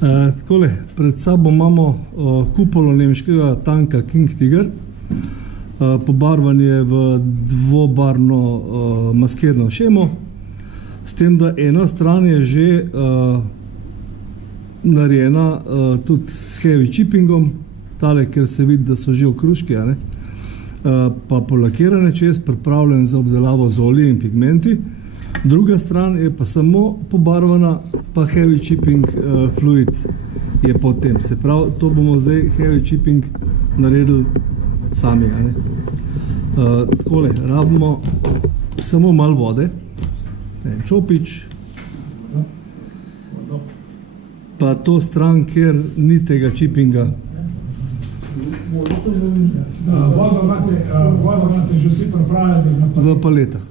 Takole, pred sabo imamo kupolo nemškega tanka King Tiger. Pobarvan je v dvobarvno maskirno šemo, s tem, da ena stran je že narejena tudi s heavy chippingom, tale, ker se vidi, da so že okruški, pa polakirane čez, pripravljen za obdelavo z olji in pigmenti. Druga stran je pa samo pobarvana, pa heavy chipping fluid je pod tem. Se pravi, to bomo zdaj heavy chipping naredili sami. Takole, rabimo samo malo vode, en čopič, pa to stran, kjer ni tega chippinga. Vodo imate že vsi pripravljeni v paletah.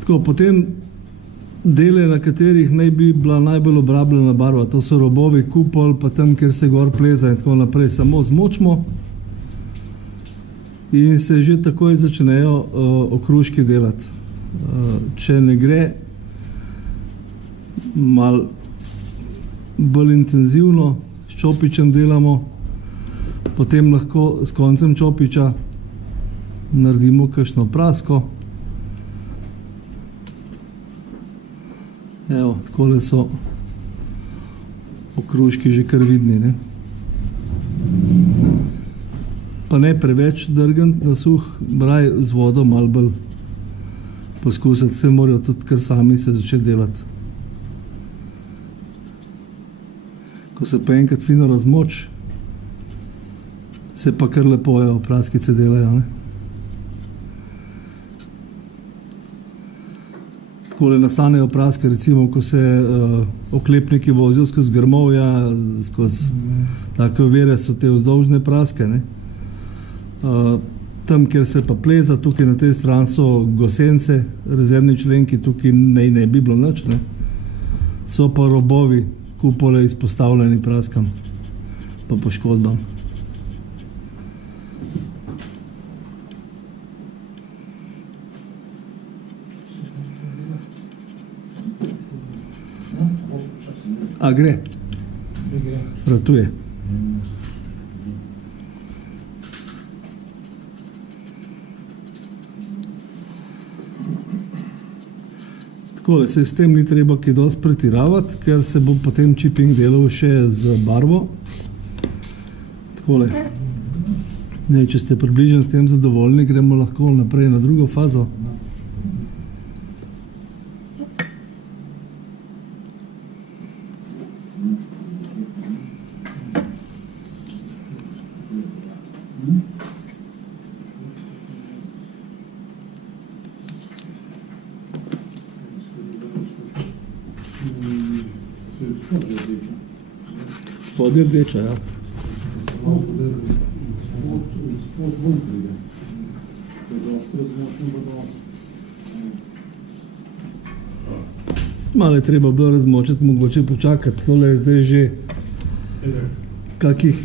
Tako, potem dele, na katerih naj bi bila najbolj obrabljena barva, to so robovi, kupol, pa tam, kjer se gor pleza in tako naprej, samo zmočimo in se že takoj začnejo okruški delati. Če ne gre, malo bolj intenzivno s čopičem delamo, potem lahko s koncem čopiča naredimo kakšno prasko. Evo, takole so okruški že kar vidni, ne? Pa ne preveč drgant na suh, braj z vodo malo bolj poskusiti, se morajo tudi kar sami se začeti delati. Ko se pa enkrat fino razmoč, se pa kar lepo praskice delajo, ne? Takole nastanejo praske, recimo, ko se oklepniki vozijo skozi grmovja, skozi take ovire, so te vzdolžne praske, ne? Tam, kjer se pa pleza, tukaj na tej strani so gosence, rezervni členki, tukaj ne bi bilo nič, ne? So pa robovi kupole izpostavljeni praskam pa poškodbam. A gre? Ratuje. Takole, se s tem ni treba kaj dosti pretiravati, ker se bo potem chipping delal še z barvo. Takole. Če ste približno s tem zadovoljni, gremo lahko naprej na drugo fazo. Spod je rdeča, ja. Malo je treba bilo razmočiti, mogoče počakati. Tole je zdaj že kakih...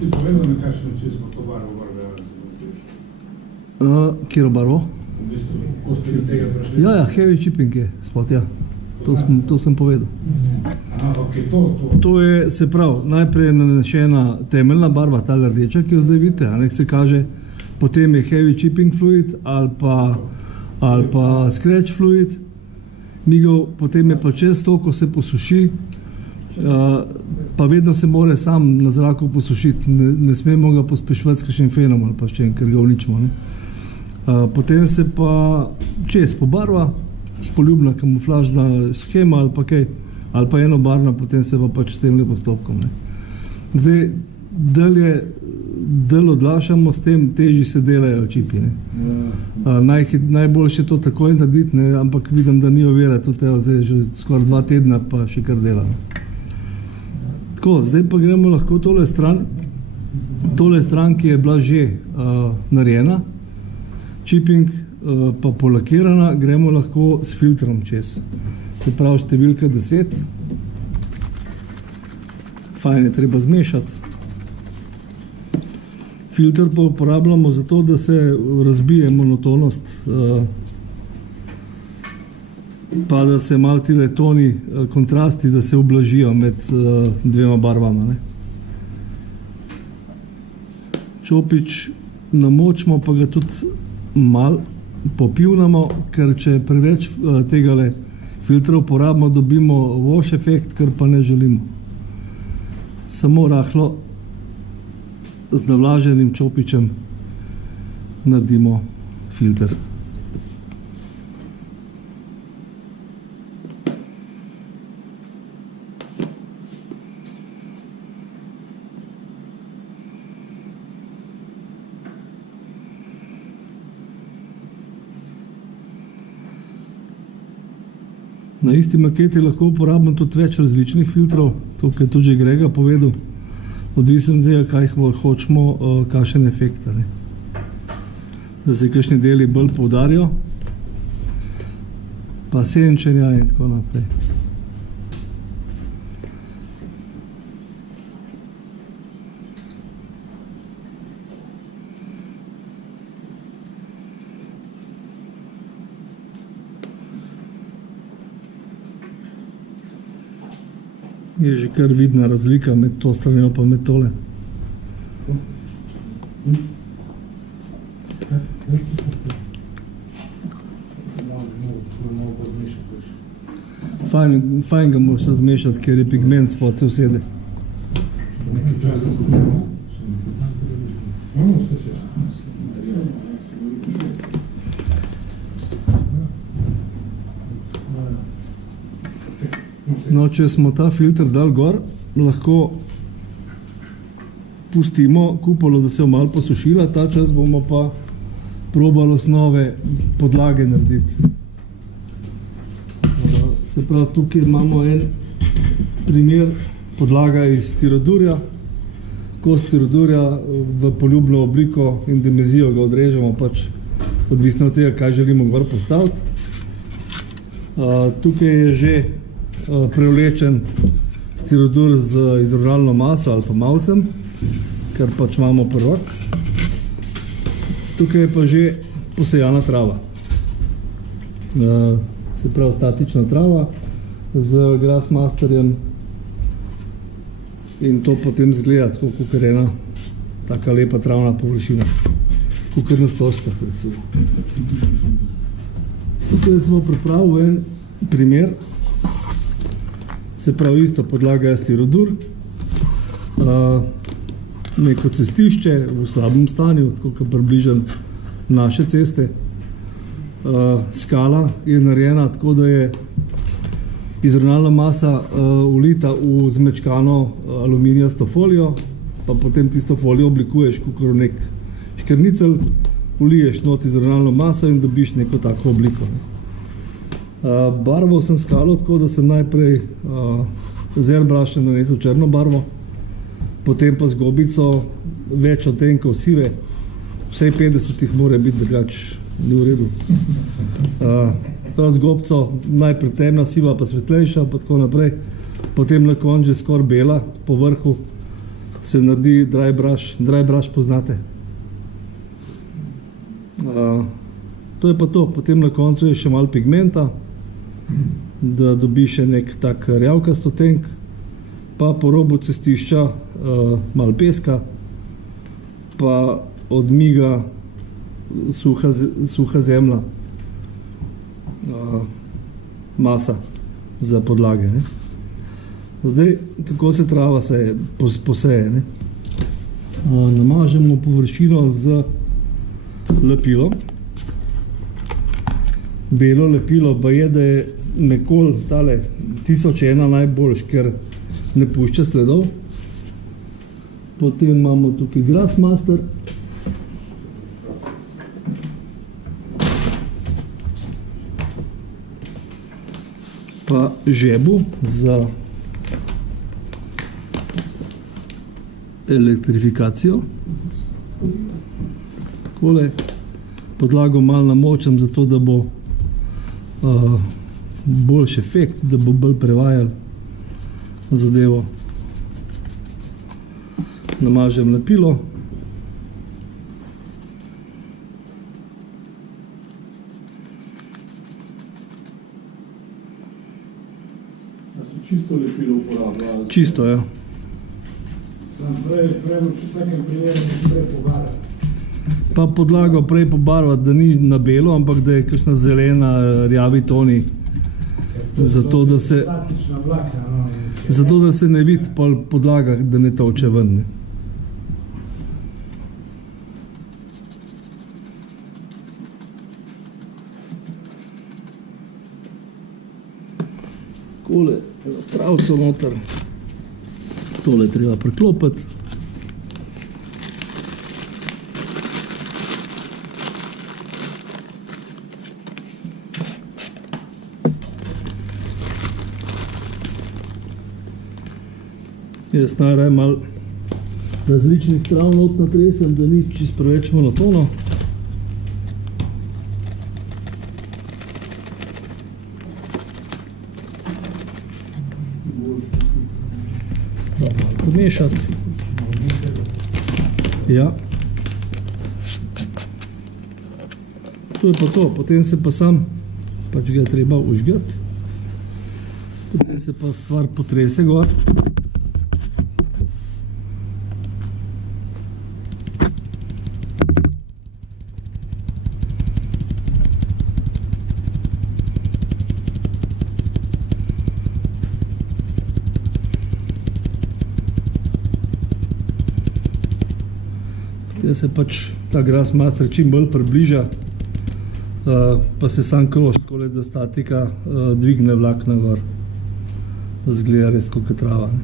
Ti povedal na kakšen način smo to barvo Kjero barvo? V bistvu, ko ste do tega prišli? Ja, heavy chipping je spod, ja. To sem povedal. To je, se pravi, najprej nanešena temeljna barva, ta rdeča, ki jo zdaj vidite, nek se kaže, potem je heavy chipping fluid ali pa scratch fluid, potem je pa čez to, ko se posuši, pa vedno se mora sam na zraku posušiti, ne smemo ga pospešvati s kakšnim fenom ali pa s čem, ker ga uničimo. Potem se pa čez pobarva, poljubna kamuflažna schema ali pa kaj, ali pa enobarvna, potem se pa pač s tem postopkom. Zdaj, dalj odlašamo, s tem težji se delajo čipi. Najboljše je to takoj narediti, ampak vidim, da ni ovira, tudi zdaj že skoraj 2 tedna pa še kar delamo. Tako, zdaj pa gremo lahko tole stran, ki je bila že narejena, chipping pa polakirana, gremo lahko s filtrom čez. Se pravi številka 10. Fajn je treba zmešati. Filter pa uporabljamo zato, da se razbije monotonost pa da se malo tile toni, kontrasti, da se ublažijo med dvema barvama. Ne. Čopič namočimo, pa ga tudi malo popivnamo, ker če preveč tegale filtra uporabimo, dobimo wash efekt, kar pa ne želimo. Samo rahlo z navlaženim čopičem naredimo filter. Na isti maketi lahko uporabimo tudi več različnih filtrov, to, kar je tudi že Grega povedal, odvisno od tega, kaj hočemo, kakšen efekt. Ne. Da se kakšni deli bolj poudarijo, pa senčenja in tako naprej. Je že kar vidna razlika med to stranjo pa med tole. Fajn ga moraš razmešati, ker je pigment spod se usede. No, če smo ta filter dal gor, lahko pustimo kupolo, da se jo malo posušila, ta čas bomo pa probali osnove podlage narediti. Se pravi, tukaj imamo en primer podlaga iz stirodurja. Kost stirodurja v poljubno obliko in dimenzijo ga odrežemo, pač odvisno od tega, kaj želimo gor postaviti. Tukaj je že prevlečen stirodur z izravnalno maso ali pa malcem, kar pač imamo prvak. Tukaj je pa že posejana trava. Se pravi statična trava z Grassmasterjem in to potem zgleda tako, kakor ena taka lepa travna površina. Kakor na stožcah, recimo. Tukaj smo pripravili en primer. Se pravi, isto podlaga je stirodur, neko cestišče v slabem stanju, tako kot približen naše ceste. Skala je narejena tako, da je izravnalna masa ulita v zmečkano aluminijasto folijo, pa potem tisto folijo oblikuješ kakor nek škrnicel, uliješ not izravnalno maso in dobiš neko tako obliko. Barval sem skalo tako, da sem najprej z airbrushom nanesel črno barvo, potem pa z gobico več odtenkov sive, vsej 50 mora biti, drugač ni v redu. Z gobico najprej temna siva, pa svetlejša, pa tako naprej, potem na koncu že skoraj bela, po vrhu se naredi dry brush poznate. To je pa to, potem na koncu je še malo pigmenta, da dobi še nek tak rjavkast odtenk, pa po robu cestišča malo peska, pa odmiga suha zemlja, masa za podlage. Ne. Zdaj, kako se trava poseje? Ne. Namažemo površino z lepilom. Belo lepilo pa je, da je nekoli tale 1001 najboljš, ker ne pušča sledov. Potem imamo tukaj Grassmaster. Pa žebu za elektrifikacijo. Takole podlago malo namočam, zato da bo boljši efekt, da bo bolj prevajal zadevo. Namažem lepilo. si čisto lepilo uporabljal? Čisto, ja. Sam prej v vsakem primeru prej pobarati. Pa podlago prej pobarvati, da ni na belo, ampak da je kakšna zelena, rjavi toni. Zato, da se, statična vlakna, no. zato, da se ne vidi pol podlaga, da ne tolče ven. Ne. Takole, travco noter. Tole treba priklopiti. Jaz najraje malo različnih trav not natresem, da ni čisto preveč monotono. Malo pomešati. Ja. To je pa to, potem se pa sam, pač ga je treba užgati. Potem se pa stvar potrese gor. Da se pač ta Grassmaster čim bolj približa, pa se sam krož, tako da statika dvigne vlakna gor, da zgleda res kot trava. Ne.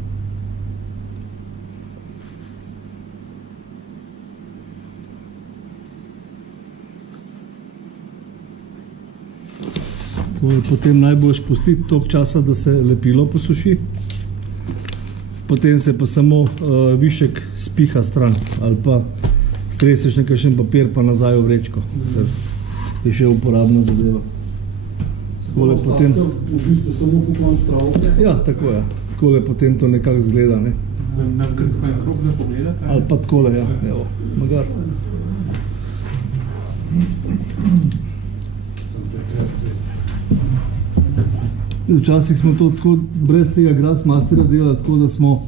To je potem najbolj pustiti toliko časa, da se lepilo posuši. Potem se pa samo višek spiha stran ali pa streseš nekakšen papir pa nazaj v vrečko. Je še uporabna zadeva. Takole potem... V bistvu samo po konc travke? Ja, tako je. Takole potem to nekako zgleda. Ne? Na krog za pogledati? Ali pa takole, ja. Evo, magar. Včasih smo to tako brez tega Grassmastera delali, tako da smo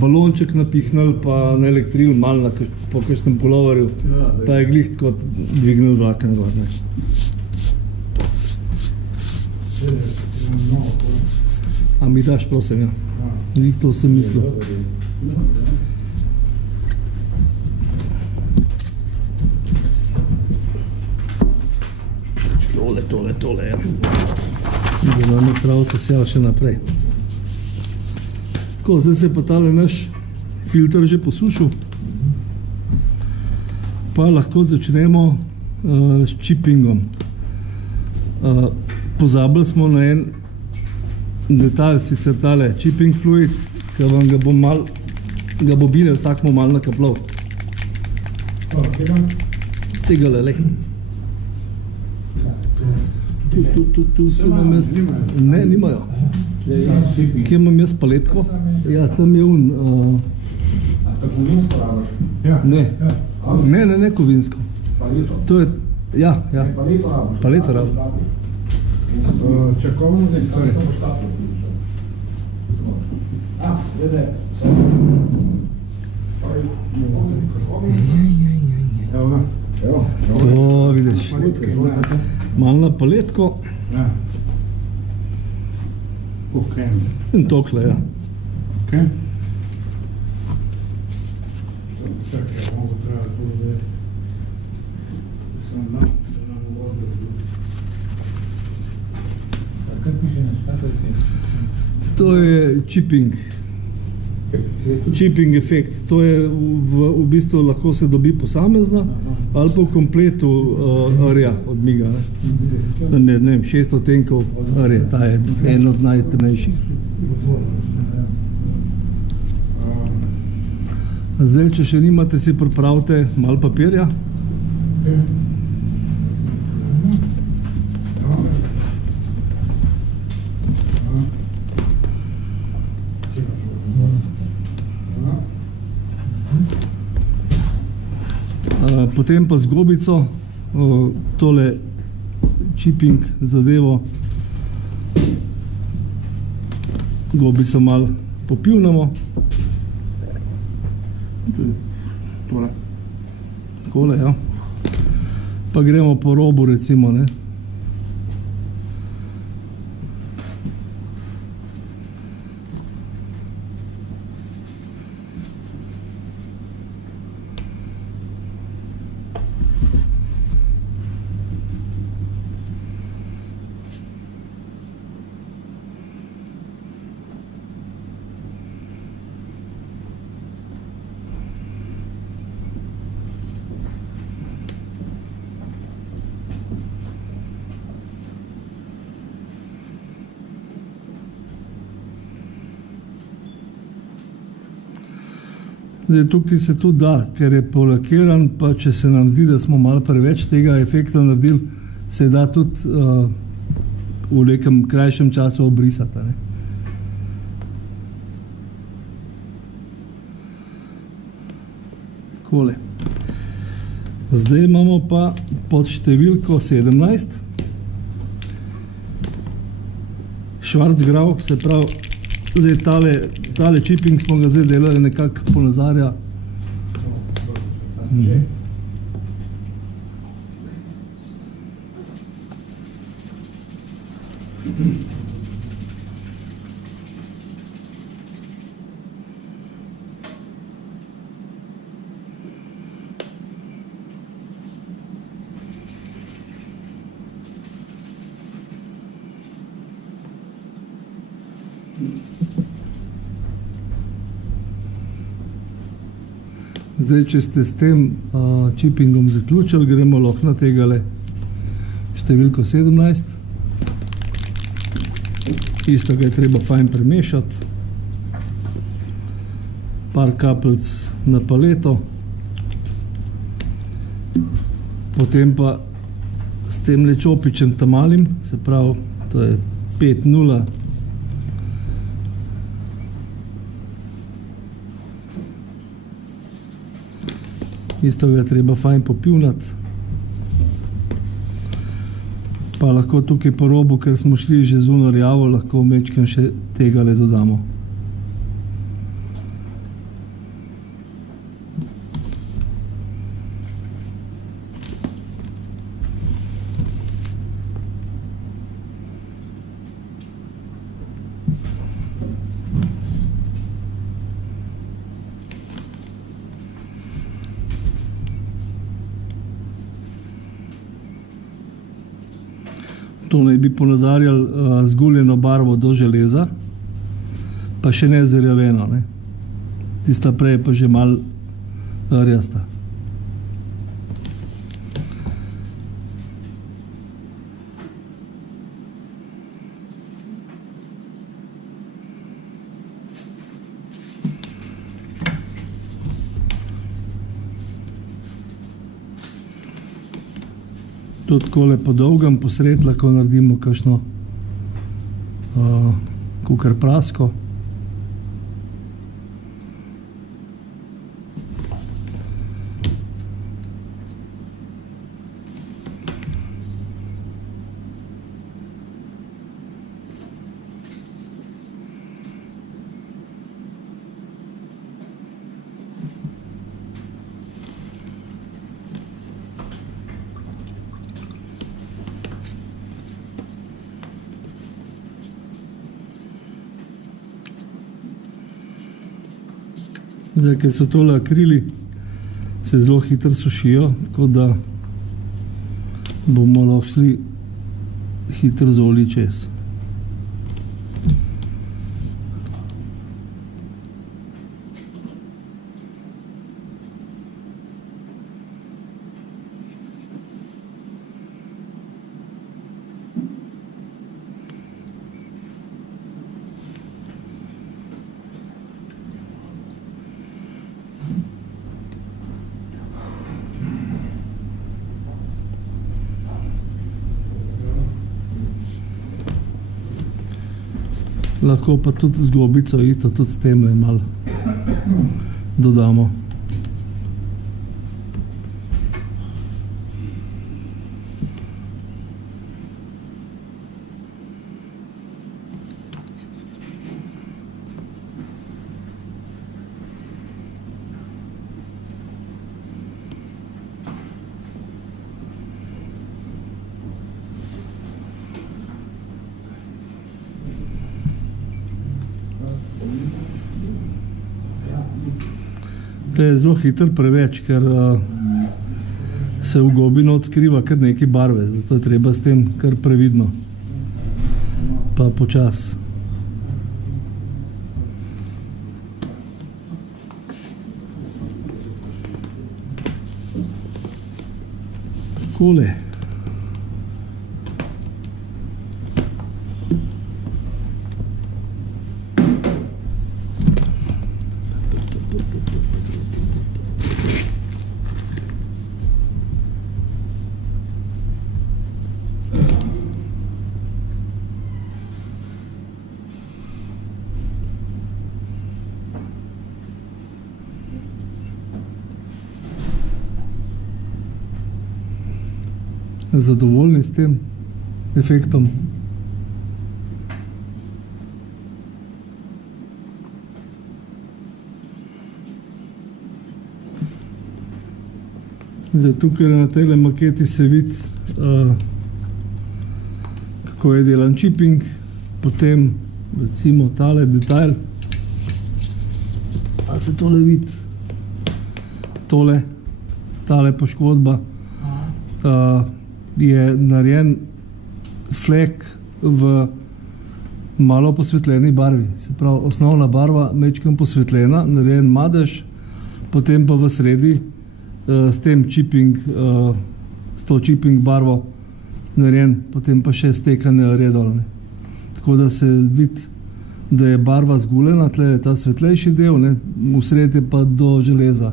balonček napihnili pa naelektrili malo po kakšnem puloverju, pa je glih tako dvignil vlaken gor. A mi daš, prosim, ja. Glih to sem mislil. Tole, ja. Da nam je travce sjal še naprej. Tako, zdaj se je pa tale naš filter že posušil. Pa lahko začnemo s chippingom. Pozabili smo na en detalj, sicer tale chipping fluid, ki vam ga bo mal, ga bobine vsak mu mal nakapljal. Tega lele. Tu imam jaz... Ne, nimajo. Kje imam jaz paletko? Ja, tam je un... To kovinsko rabaš? Ne, kovinsko. Paleto? To je... Ja. Paleto rabaš? Paleto rabaš. Čakovno zdaj, sorry. Samo škatlo vključal. Glede. Evo ga. Evo, vidiš. Malo na paletko. Ja. In tokle, ja. Okay. Čakaj, mogo treba to uvesti. Sam da nam vodo zbudi. Kaj piše na škatlici? To je chipping. Chipping efekt. To je v bistvu lahko se dobi posamezna ali pa v kompletu rja od miga. Ne vem, 6 odtenkov rje. Ta je en od najtemnejših. Zdaj, če še nimate, si pripravite malo papirja. Potem pa z gobico tole chipping zadevo gobico malo popivnamo. Tole. Takole, ja. Pa gremo po robu, recimo, ne. Zdaj, tukaj se tudi da, ker je polakiran, pa če se nam zdi, da smo malo preveč tega efekta naredili, se da tudi v nekem krajšem času obrisati. Ne? Takole. Zdaj imamo pa pod številko 17 Schwarzgrau, se pravi, zdaj tale chipping smo ga zdaj delali nekako ponazarja. Zdaj, če ste s tem chippingom zaključili, gremo lahko na tegale številko 17. Isto ga je treba fajn premešati. Par kapljic na paleto. Potem pa s tem čopičem tamalim, se pravi, to je 5:0. Isto ga je treba fajn popivnati. Pa lahko tukaj po robu, ker smo šli že z uno rjavo, lahko mečkam še tegale dodamo. To naj bi ponazarjali zguljeno barvo do železa, pa še ne zarjaveno, ne. Tista prej je pa že malo rjasta. Tudi takole po dolgem, po sred lahko naredimo kakšno kakor prasko. Zdaj, ker so tole akrili, se zelo hitro sušijo, tako da bomo lahko šli hitro z olji čez. Lahko pa tudi z gobico isto, tudi s temle malo dodamo. To je zelo hitro preveč, ker se v gobi not skriva kar nekaj barve, zato je treba s tem kar previdno, pa počas. Takole. Zadovoljni s tem efektom? Zdaj, tukaj na tej maketi se vidi, kako je delan chipping, potem recimo tale detajl, a se tole vidi, tale poškodba, je narejen flek v malo posvetljeni barvi. Se pravi, osnovna barva mečkam posvetljena, narejen madež, potem pa v sredi s tem chipping, s to chipping barvo narejen, potem pa še stekane redolne. Tako da se vidi, da je barva zguljena, tle je ta svetlejši del, ne, v sredi je pa do železa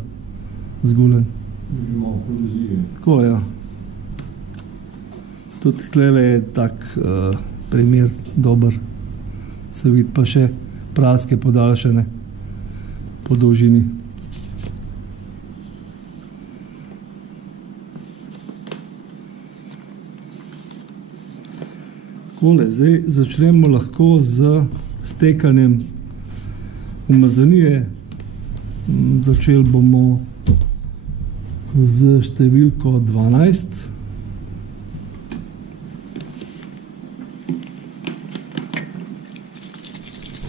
zguljen. Že malo kolizije. Tako, ja. Tudi tlele je tak primer dober. Se vidi pa še praske podaljšane po dolžini. Takole, zdaj začnemo lahko z stekanjem umazanije. Začeli bomo z številko 12.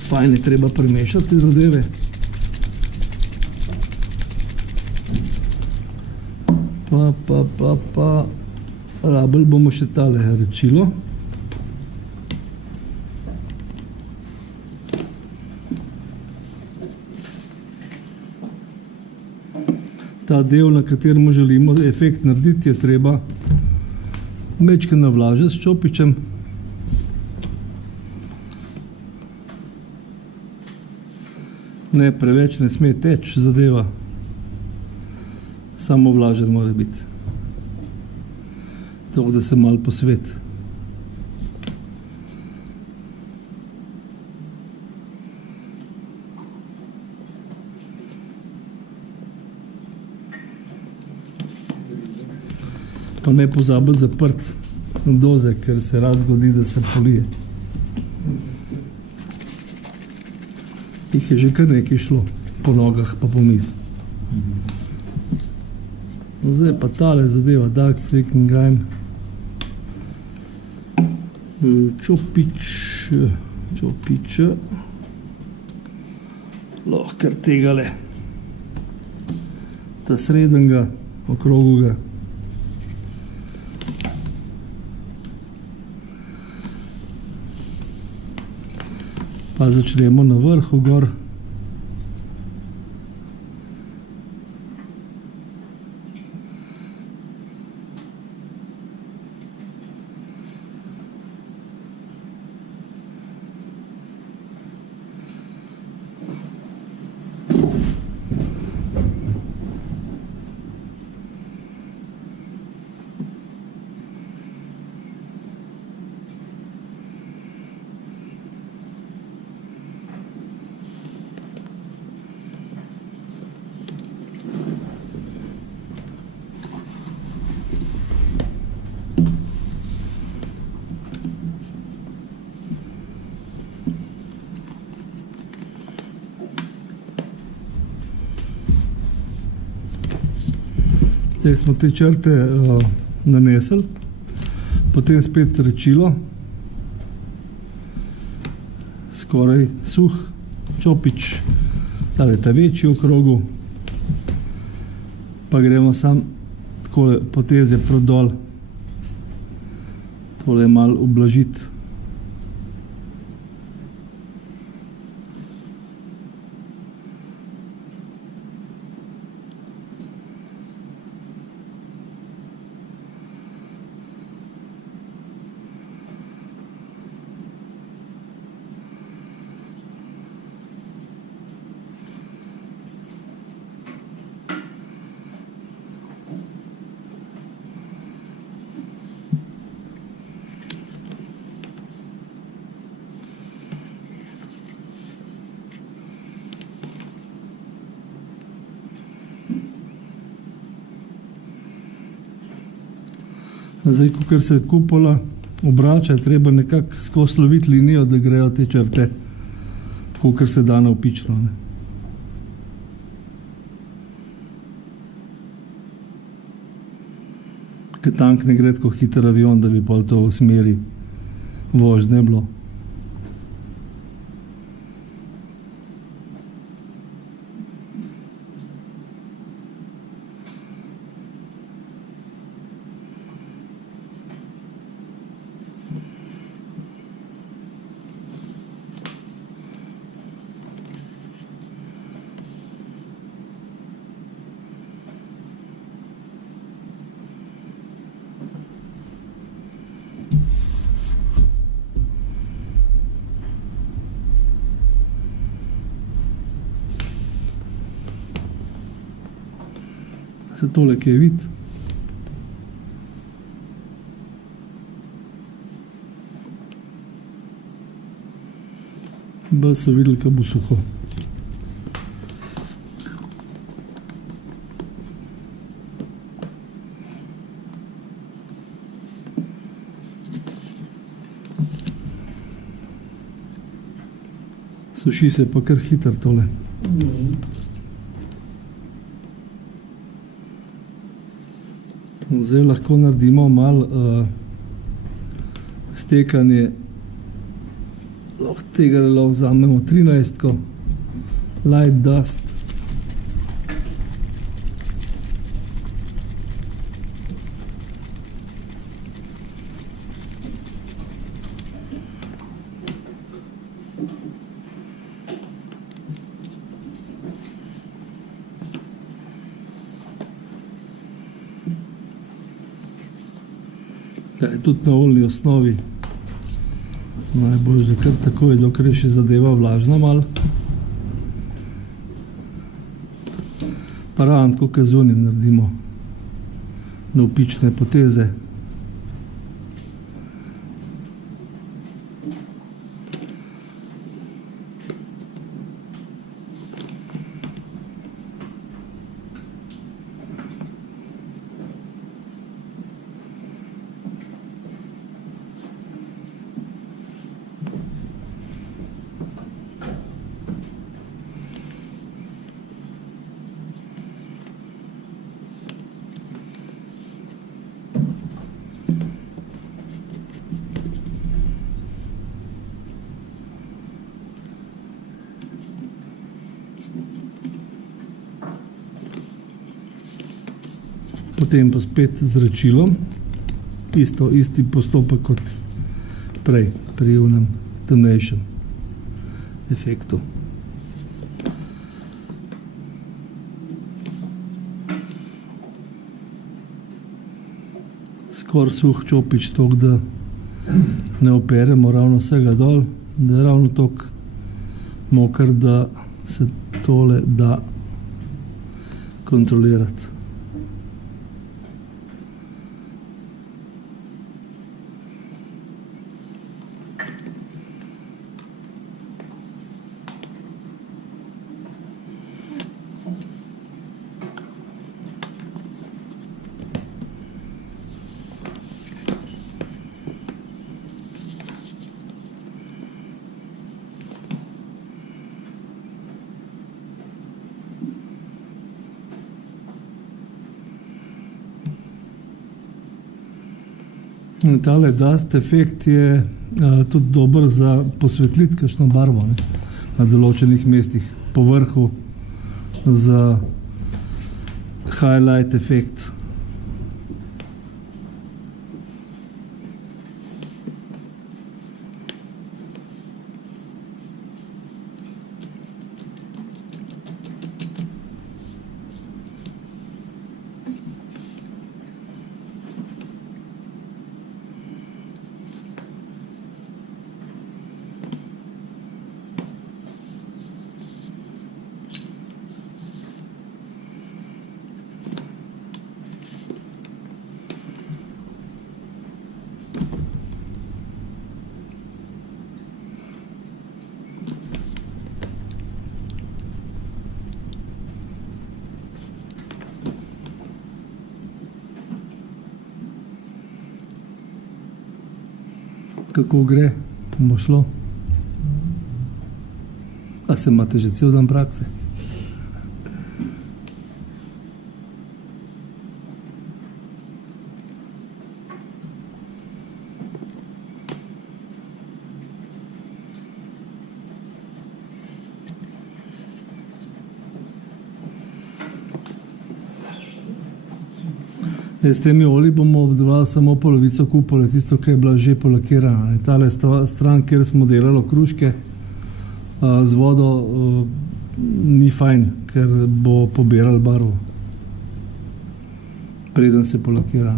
Fajn je treba premešati te zadeve. Pa rabili bomo še tale rečilo. Ta del, na katerem želimo efekt narediti, je treba mečke navlažiti s čopičem. Ne, preveč ne sme teči zadeva. Samo vlažen mora biti. Tako da se malo posveti. Pa ne pozabiti zaprt doze, ker se rad zgodi, da se polije. Jih je že kar nekaj šlo, po nogah pa po mizi. Zdaj pa tale zadeva, Dark Striking Grime. Čopič. Lahko tegale. Ta srednjega, okroguga. Pa začnemo na vrhu gor. Zdaj smo te črte nanesli, potem spet rečilo, skoraj suh čopič, ta večji v krogu. Pa gremo sam tako poteze proti dol. Tole malo ublažiti. Zdaj, ko se kupola obrača, je treba nekako skozi loviti linijo, da grejo te črte, ko se da navpično. Ne. Ker tank ne gre tako hiter avion, da bi pol to v smeri vožnje bilo. Se tole, ki je vid. Bolj so videli, kaj bo suho. Suši se pa kar hiter tole. Zdaj lahko naredimo malo stekanje. Tega lahko vzamemo 13, light dust. Tudi na oljni osnovi najbolj kar tako je, dokler je še zadeva vlažna malo. Pa ravno tako z onim naredimo navpične poteze. Potem pa spet z zračilom, isti postopek kot prej, pri onem temnejšem efektu. Skoraj suh čopič, toliko, da ne operemo ravno vsega dol, da je ravno toliko moker, da se tole da kontrolirati. Tale dust efekt je tudi dober za posvetliti kakšno barvo, ne, na določenih mestih, po vrhu, za highlight efekt. Kako gre, bo šlo? A se imate že cel dan prakse? S temi olji bomo obdelovali samo polovico kupole, tisto, ki je bila že polakirana. Tale stran, kjer smo delali okruške z vodo, ni fajn, ker bo pobiral barvo, preden se polakira.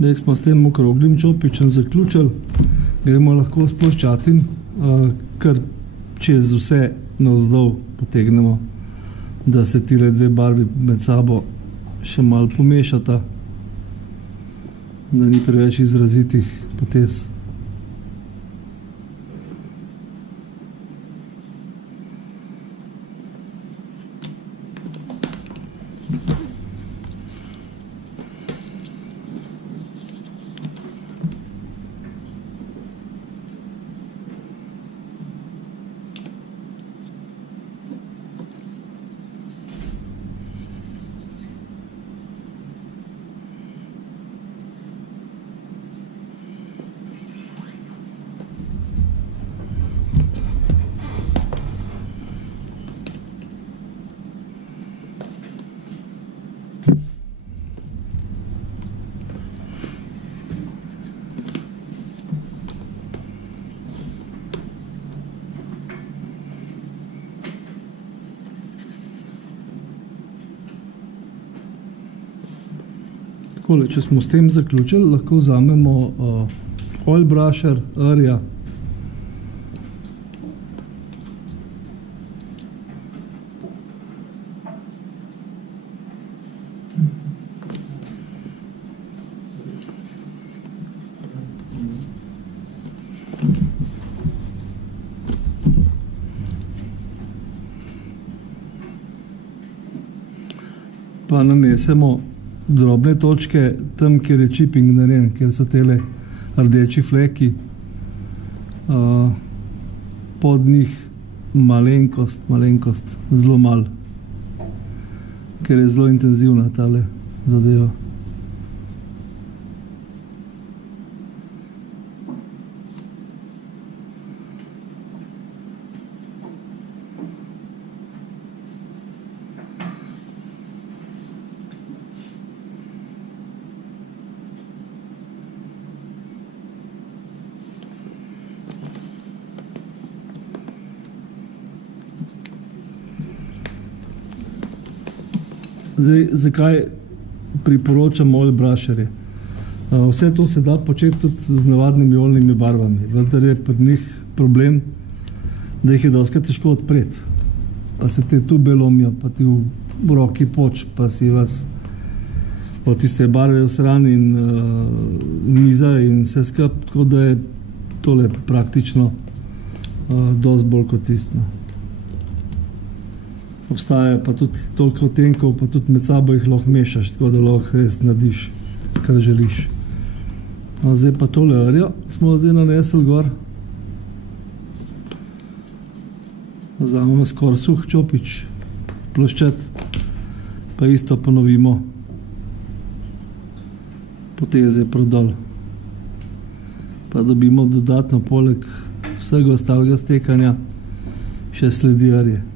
Zdaj smo s tem okroglim čopičem zaključili, gremo lahko s ploščatim, kar čez vse navzdol potegnemo, da se tile dve barvi med sabo še malo pomešata, da ni preveč izrazitih potez. Takole, če smo s tem zaključili, lahko vzamemo oil brusher, Arja. Pa nanesemo drobne točke tam, kjer je chipping narejen, kjer so tele rdeči fleki. Pod njih malenkost, zelo malo, ker je zelo intenzivna tale zadeva. Zdaj, zakaj priporočam oil brusherje? Vse to se da početi tudi z navadnimi oljnimi barvami, vendar je pri njih problem, da jih je dostikrat težko odpreti. Pa se te tube lomijo, pa ti v roki poč, pa si vas od tiste barve vsrani in miza in vse skup, tako da je tole praktično dosti bolj kot tisto. Obstaja pa tudi toliko odtenkov, pa tudi med sabo jih lahko mešaš, tako da lahko res narediš, kar želiš. Zdaj pa tole Arjo smo zdaj nanesli gor. Vzamemo skoraj suh čopič, ploščet, pa isto ponovimo. Poteze prodol. Pa dobimo dodatno poleg vsega ostalega stekanja še slediarje.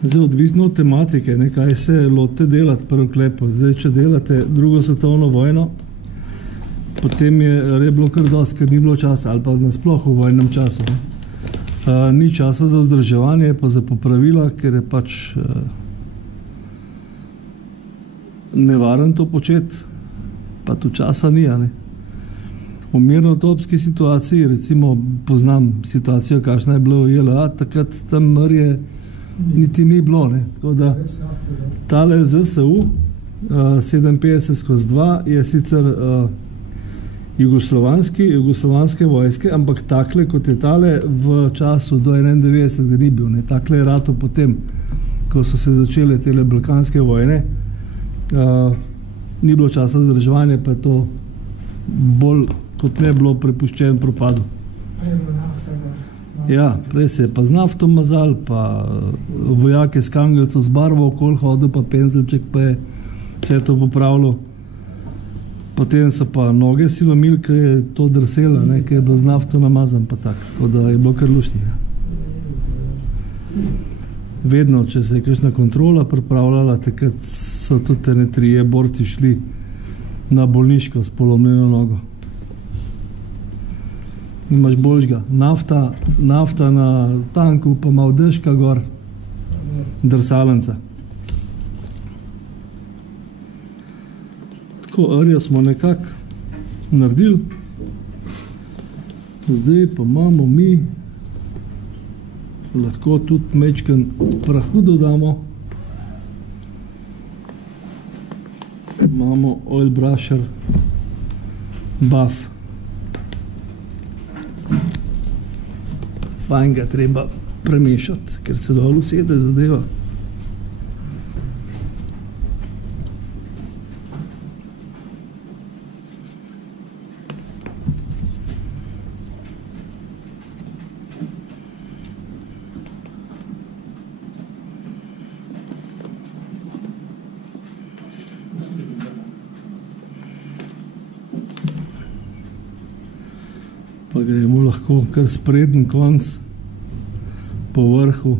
Zdaj, odvisno od tematike, ne, kaj se lotite delati prvo klepo. Zdaj, če delate drugo svetovno vojno, potem je bilo kar dosti, ker ni bilo časa, ali pa nasploh v vojnem času. Ni časa za vzdrževanje, pa za popravila, ker je pač nevaren to početi, pa tu časa ni. V mirnodopski situaciji, recimo poznam situacijo, kakšna je bilo v JLA, takrat tam mrje niti ni bilo. Tako da tale ZSU 57/2 je sicer jugoslovanske vojske, ampak takle, kot je tale v času do 91, ni bil. Takle je rato potem, ko so se začele tele balkanske vojne, ni bilo časa vzdrževanja, pa je to bolj kot ne bilo prepuščen propadu. Ja, prej se je pa z nafto mazal, pa vojake s kangelco z barvo okoli hodil, pa penzelček pa je vse to popravilo. Potem so pa noge silomil, ki je to drsela, ki je bilo z nafto namazan, pa tako da je bilo kar luštno. Vedno, če se je kakšna kontrola pripravljala, takrat so tudi ene 3 borci šli na bolniško s polomljeno nogo. Imaš boljšega. Nafta na tanku, pa malo dežka gor, drsalenca. Tako, rjo smo nekako naredili. Zdaj pa imamo mi, lahko tudi mečken prahu dodamo. Imamo oil brusher buff. Fajn ga treba premešati, ker se dol usede zadeva. Pa gremo lahko kar spreden konc po vrhu.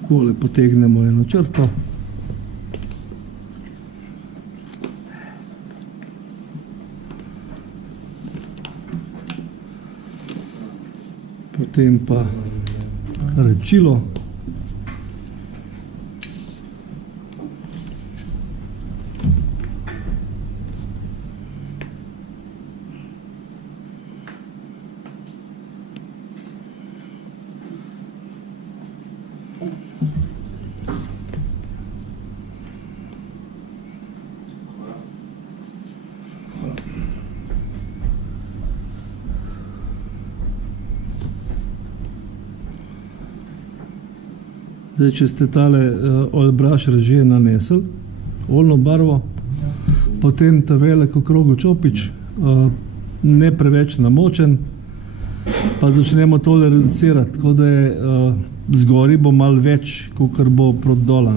Takole potegnemo eno črto. Potem pa redčilo. Zdaj, če ste tale oil brusher že nanesli, oljno barvo, potem ta velik okrogel čopič, ne preveč namočen, pa začnemo tole reducirati, tako da je zgori bo malo več, kakor bo proti dola.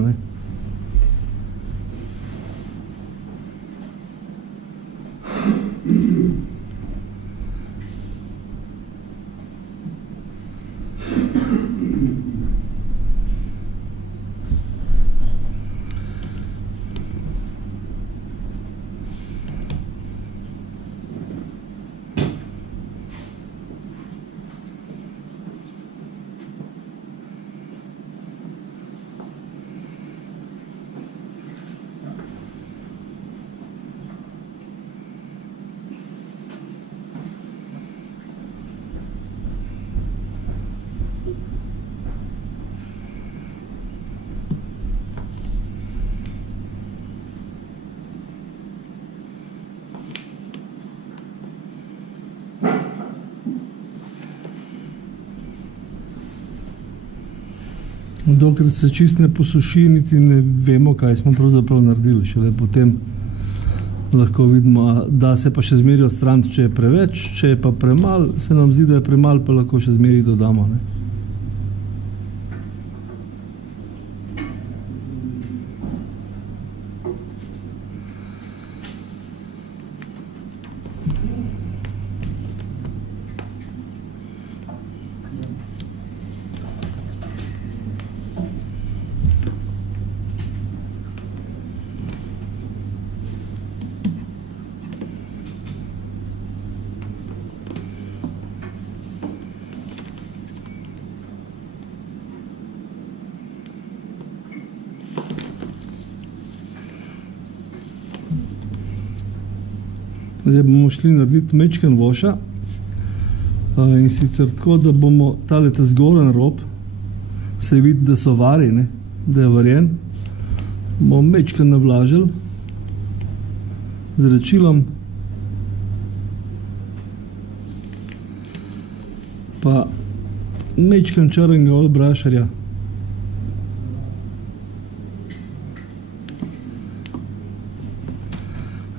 Dokler se čist ne posuši, niti ne vemo, kaj smo pravzaprav naredili. Šele potem lahko vidimo, a da se pa še zmeri odstraniti, če je preveč, če je pa premalo, se nam zdi, da je premalo, pa lahko še zmeri dodamo. Ne? Zdaj bomo šli narediti mečken voša in sicer tako, da bomo tale ta zgoren rob, se vidi, da so vari, ne? Da je varjen, bomo mečken navlažili z rečilom, pa mečken črnega olbrašarja.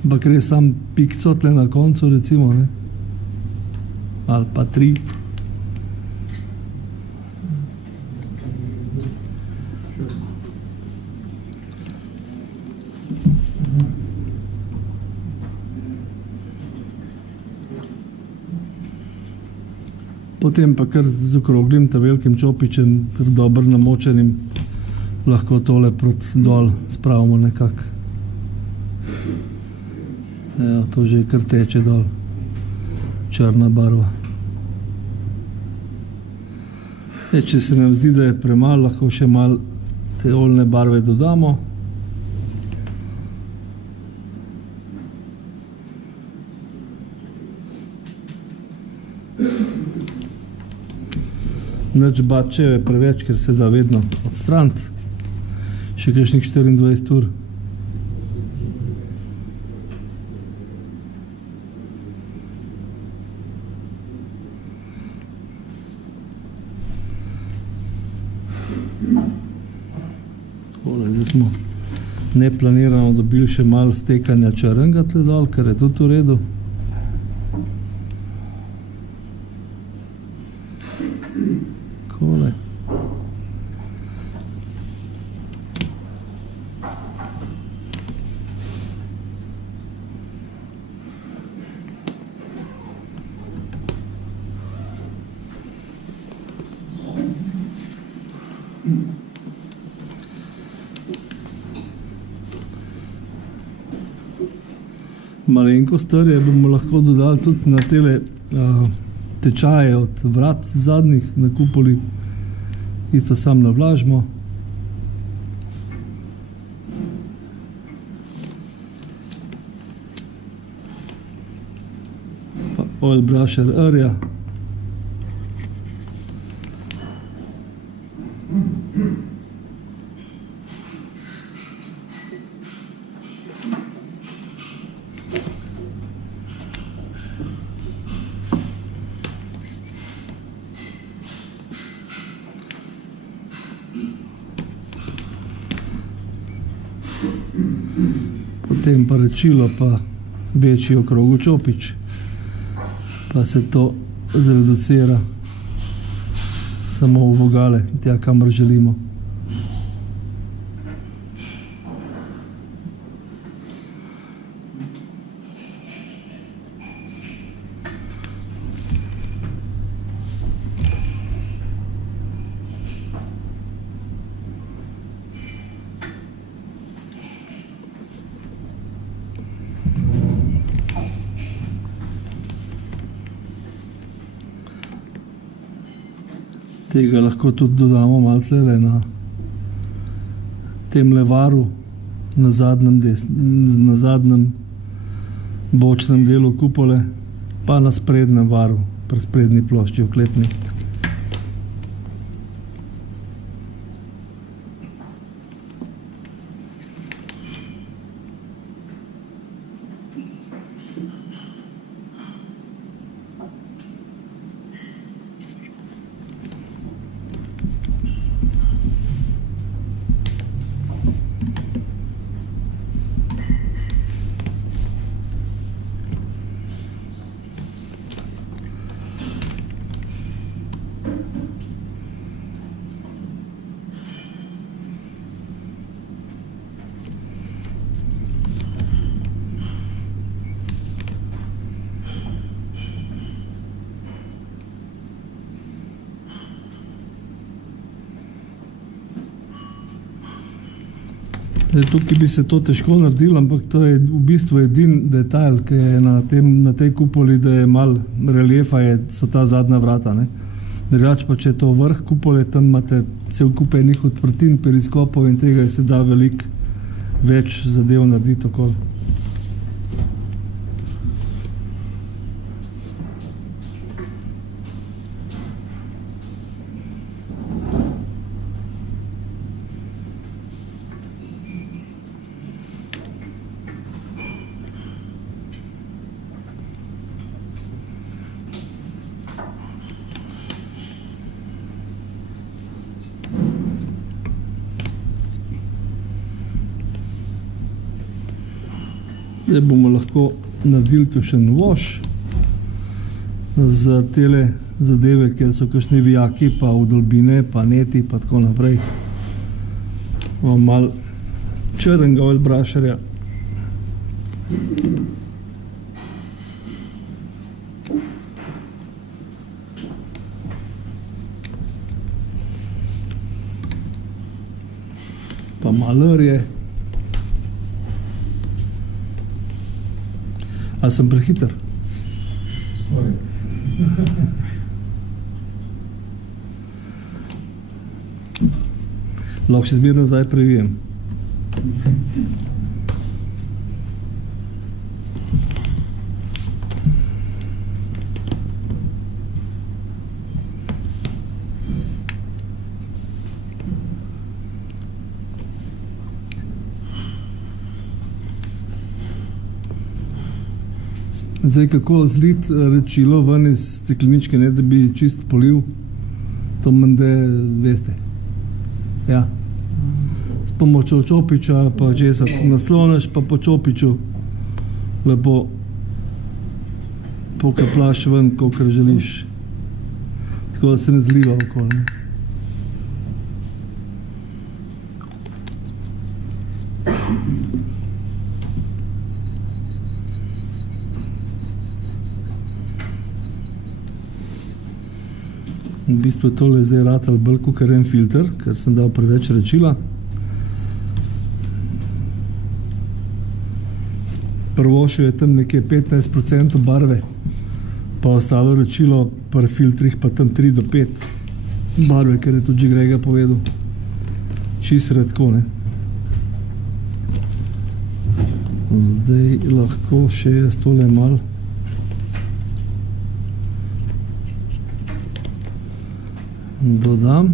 Pa gre sam pikco tle na koncu, recimo, ne? Ali pa 3. Potem pa kar z okroglim ta velikim čopičem, kar dobro namočenim, lahko tole proti dol spravimo nekako. Evo, to že kar teče dol, črna barva. Če se nam zdi, da je premalo, lahko še malo te oljne barve dodamo. Nič bati, če je preveč, ker se da vedno odstraniti. Še kakšnih 24 ur. Zdaj smo neplanirano dobili še malo stekanja črnega tle dol, kar je tudi v redu. Kole. Malenkost trje bomo lahko dodali tudi na tele tečaje od vrat zadnjih na kupoli. Isto sam navlažimo. Pa oil brusher rja. Potem pa rečilo, pa večji okrogel čopič, pa se to zreducira samo v vogale, tja, kamor želimo. Tega lahko tudi dodamo malce na tem levaru, na zadnjem bočnem delu kupole, pa na sprednjem varu, pri sprednji plošči oklepni. Zdaj, tukaj bi se to težko naredilo, ampak to je v bistvu edin detajl, ki je na tej kupoli, da je malo reliefa, so ta zadnja vrata. Ne? Drugače pa, če je to vrh kupole, tam imate cel kup enih odprtin, periskopov in tega se da veliko več zadev narediti okoli. Zdaj bomo lahko naredili kakšen wash za tele zadeve, kjer so kakšni vijaki, pa vdolbine, pa neti, pa tako naprej. Bomo malo črnega oil brusherja. Pa malo rje. A sem prehiter? Lahko še zbir nazaj previjem. Zdaj, kako zliti rečilo ven iz stekleničke, ne da bi čist polil, to mende veste. Ja. S pomočjo čopiča, pa česa nasloniš, pa po čopiču lepo pokaplaš ven, kolikor želiš. Tako da se ne zliva okoli. Ne? V bistvu tole zdaj ratal bolj kakor en filter, ker sem dal preveč rečila. Prvošel je tam nekje 15% barve, pa ostalo rečilo pri filtrih pa tam 3 do 5 barve, ker je tudi že Grega povedal. Čist redko, ne. Zdaj lahko še jaz tole malo dodam.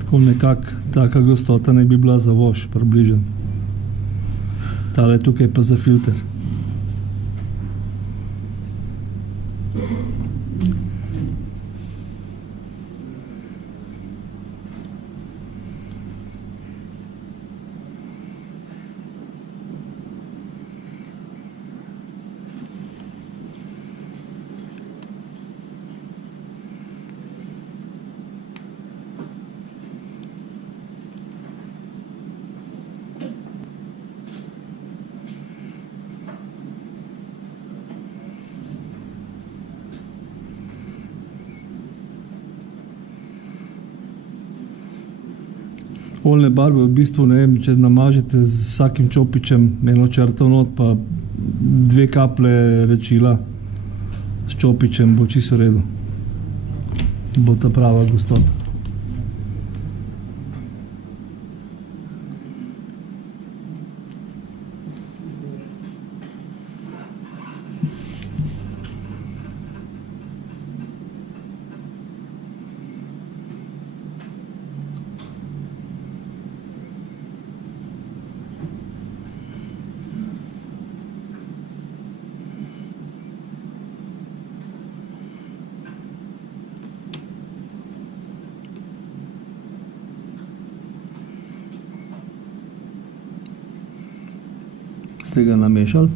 Tako nekako taka gostota ne bi bila za voš približen. Tale tukaj pa za filter. Oljne barve v bistvu, ne vem, če namažete z vsakim čopičem eno črto not, pa 2 kaplje rečila s čopičem, bo čisto v redu. Bo ta prava gostota. Ste ga namešali?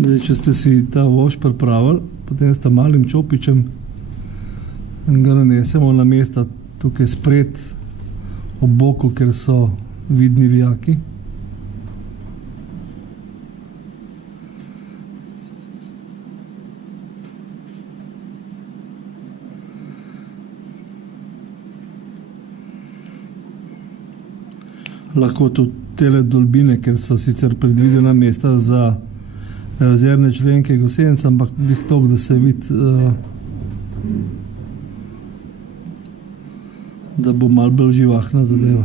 Zdaj, če ste si ta voš pripravili, potem s tem malim čopičem ga nanesemo na mesta tukaj spred, ob boku, ker so vidni vijaki. Lahko tudi tele dolbine, ker so sicer predvidena mesta za rezervne členke gosenca, ampak bih toliko, da se vidi, da bo malo bolj živahna zadeva.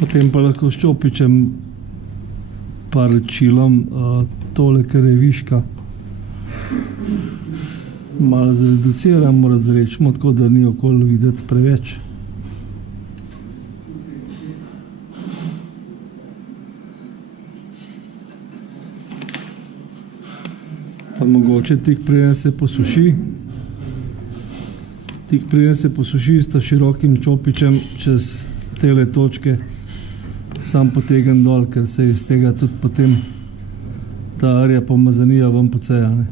Potem pa lahko s čopičem pa rečilom tole, kar je viška, malo zreduciramo, razrečemo, tako da ni okoli videti preveč. Pa mogoče tik preden se posuši, s ta širokim čopičem čez tele točke sam potegnem dol, ker se iz tega tudi potem ta rja pomazanija ven poceja, ne.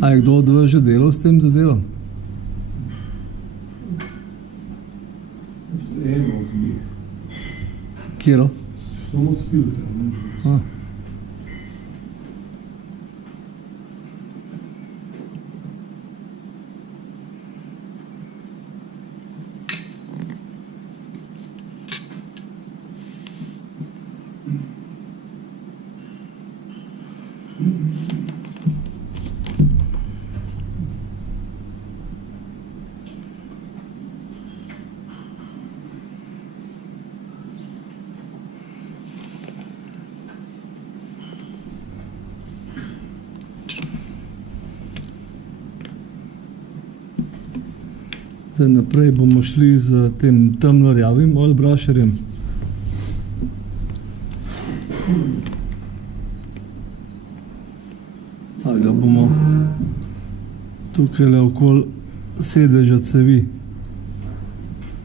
A je kdo od vas že delal s tem zadevom? Z eno od njih. Kjero? Samo s filtrom. A. Zdaj naprej bomo šli z tem temno-rjavim oil brusherjem. Pa ga bomo tukaj okoli sedeža cevi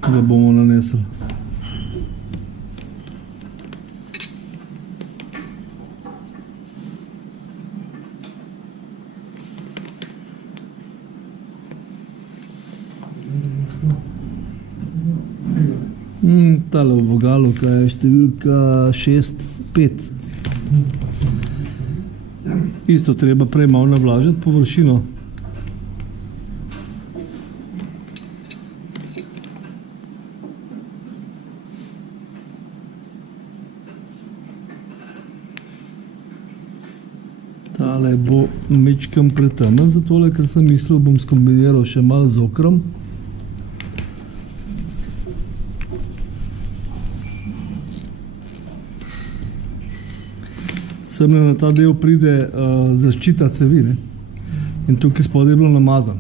ga bomo nanesli. Tale v vogalu, kaj je številka 6,5. Isto treba prej malo navlažiti površino. Tale bo mečkam pretemen za tole, ker sem mislil, bom skombiniral še malo z okrom. Semle na ta del pride zaščita cevi, ne? In tukaj spodaj je bilo namazan.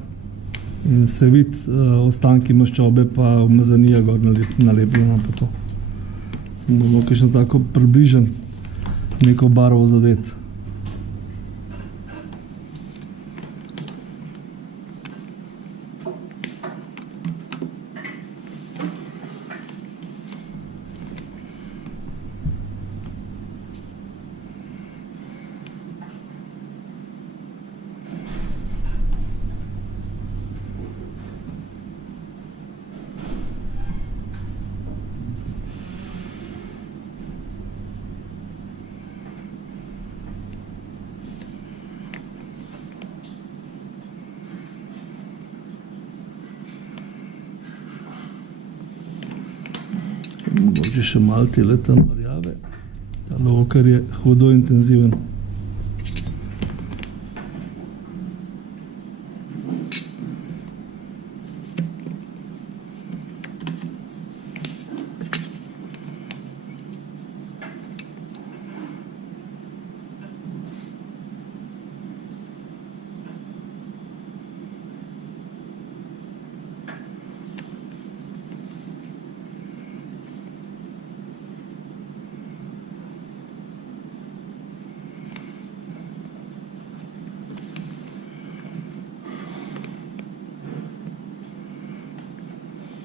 In se vidi ostanki maščobe pa umazanija gor nalepljena pa to. Sem bilo kakšno tako približen neko barvo zadeti. Mogoče še malo te leta marjave. Ta lokar je hudo intenziven.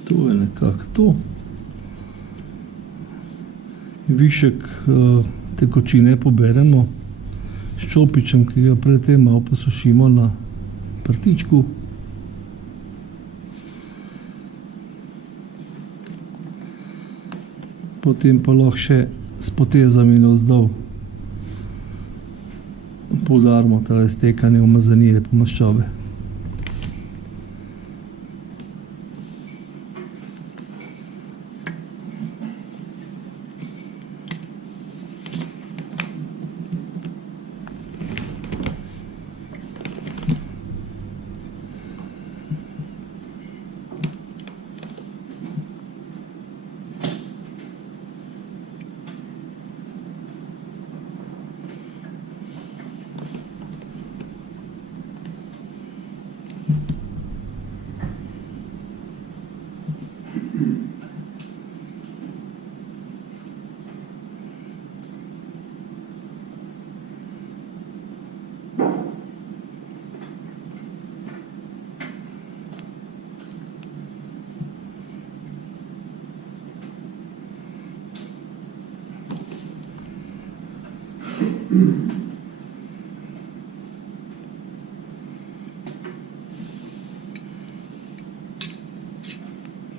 To je nekako to. Višek tekočine poberemo s čopičem, ki ga predtem malo posušimo na prtičku. Potem pa lahko še s potezami navzdol poudarimo tale stekanje umazanije po maščobe.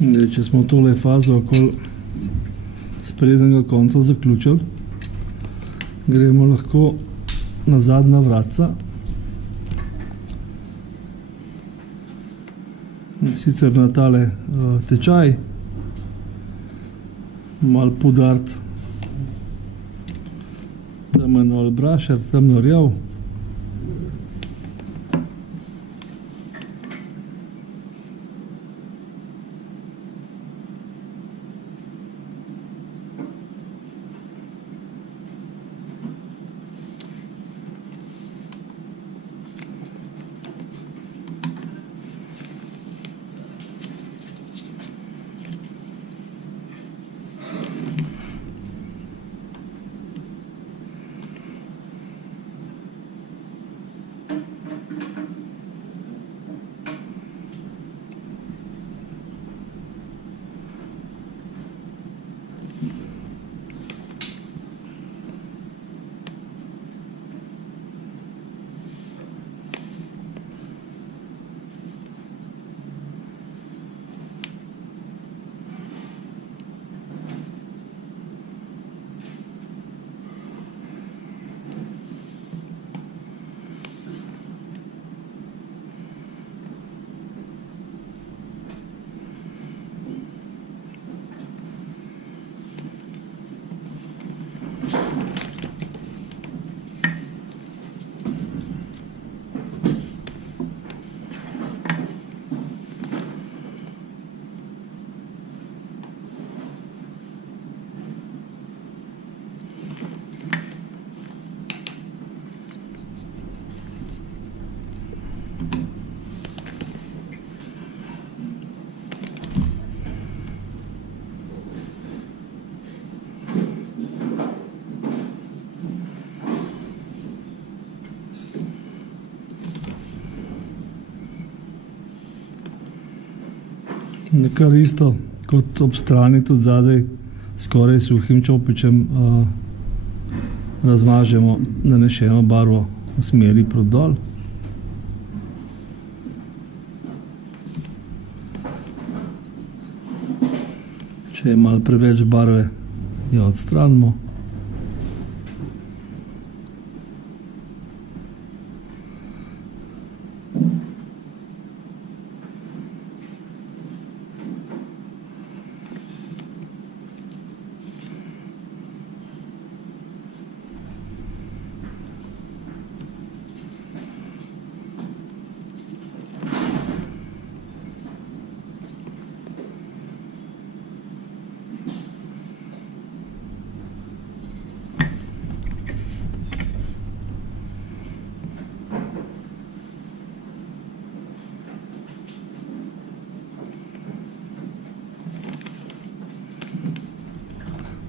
Zdaj, če smo tole fazo okoli sprednjega konca zaključili, gremo lahko na zadnja vratca. Sicer na tale tečaj, malo poudariti temen oil brusher, temno rjav. Kar isto kot ob strani, tudi zadaj skoraj suhim čopičem razmažemo nanešeno barvo v smeri proti dol. Če je malo preveč barve, jo odstranimo.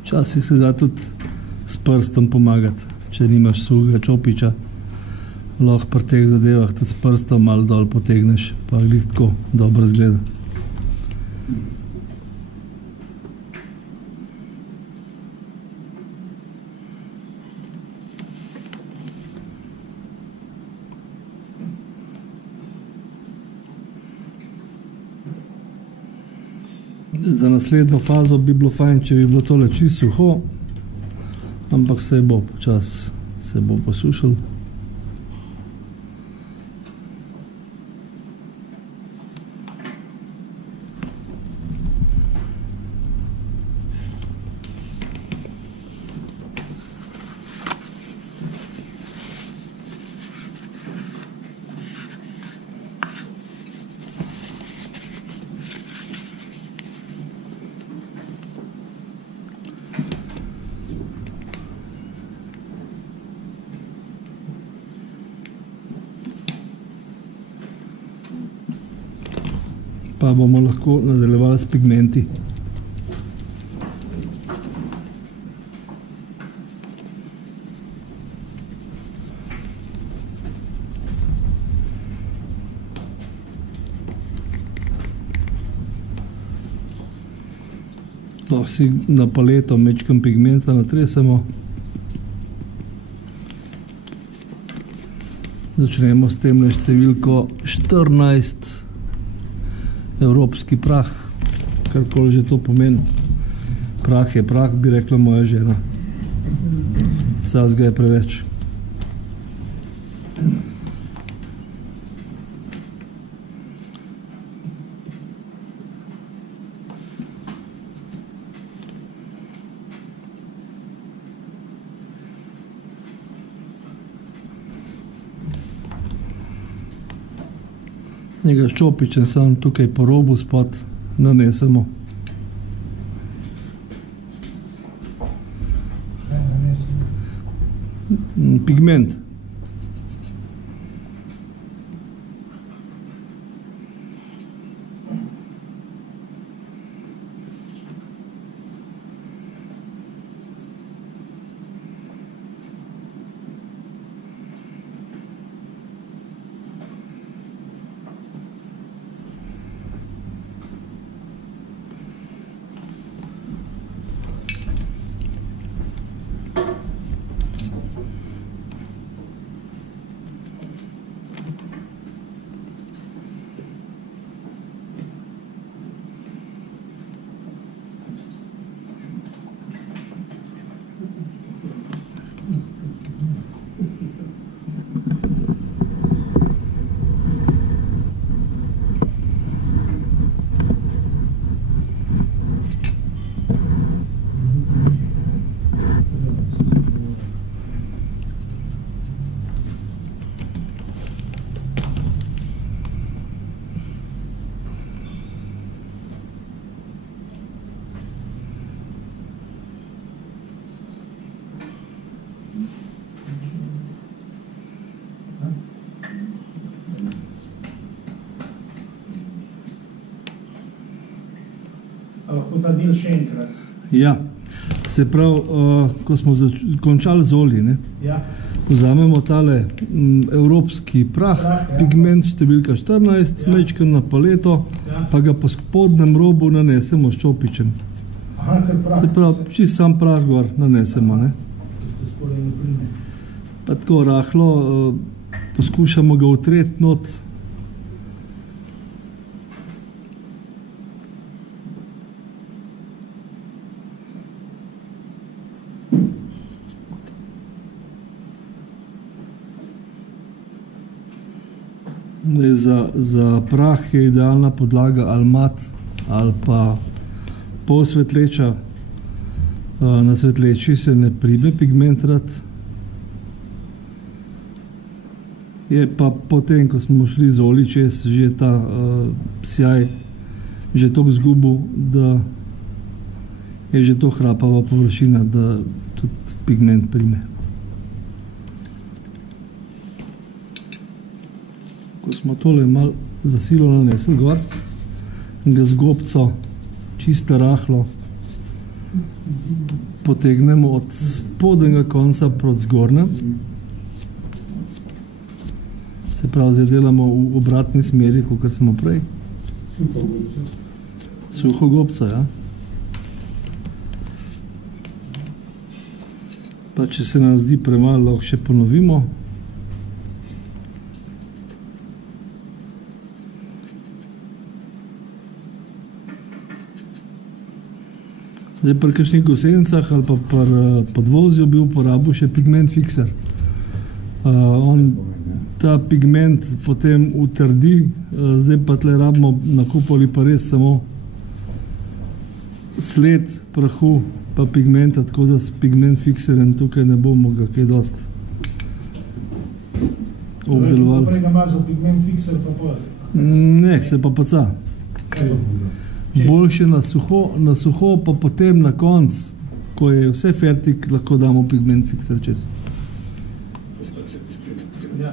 Včasih se da tudi s prstom pomagati, če nimaš suhega čopiča. Lahko pri teh zadevah tudi s prstom malo dol potegneš, pa glih tako dobro izgleda. Za naslednjo fazo bi bilo fajn, če bi bilo tole čisto suho, ampak se bo počasi posušilo. Pa bomo lahko nadaljevali s pigmenti. Lahko si na paleto mečkam pigmenta natresemo. Začnemo s temle številko 14. Evropski prah, karkoli že to pomeni. Prah je prah, bi rekla moja žena. Vsazga je preveč. Njega ščopičem sam tukaj po robu spod nanesemo. Pigment. Lahko ta del še enkrat. Ja, se pravi, ko smo končali z olji, ne, Ja. vzamemo tale evropski prah, pigment številka 14, Ja. mečkam na paleto, Ja. pa ga po spodnjem robu nanesemo s čopičem. Aha, ker prah. Se pravi, čist sam prah gor nanesemo, ne. Da ste skoraj ne prime. Pa tako rahlo poskušamo ga utreti not. Za prah je idealna podlaga ali mat ali pa polsvetleča. Na svetleči se ne prime pigment rad. Je pa potem, ko smo šli z olji čez, že ta sijaj že toliko zgubil, da je že to hrapava površina, da tudi pigment prime. Ko smo tole malo za silo nanesli gor, ga z gobco čisto rahlo potegnemo od spodnjega konca proti zgornjem. Se pravi, zdaj delamo v obratni smeri, kot smo prej. Suho gobco, ja. Pa če se nam zdi premalo, lahko še ponovimo. Zdaj pri kakšnih gosenicah ali pa pri podvozju bi uporabil še pigment fixer. Ta pigment potem utrdi, zdaj pa tle rabimo nakupali pa res samo sled prahu pa pigmenta, tako da s pigment fixerjem tukaj ne bomo ga kaj dost obdelovali. Prej ga mazal pigment fixer pa pol. Ne, se pa paca. Boljše na suho, pa potem na konc, ko je vse fertik, lahko damo pigment fixer čez. Ja.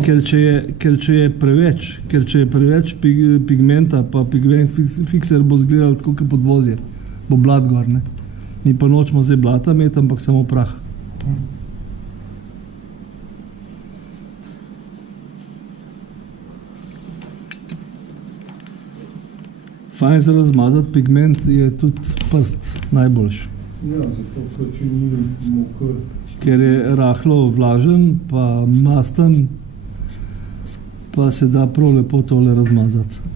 Ker če je preveč pigmenta, pa pigment fixer bo izgledal tako kot podvozje, bo blat gor, ne. Mi pa nočemo zdaj blata imeti, ampak samo prah. Fajn za razmazati pigment je tudi prst najboljši. Ja, zato, ker če ni moker. Ker je rahlo vlažen, pa masten, pa se da prav lepo tole razmazati.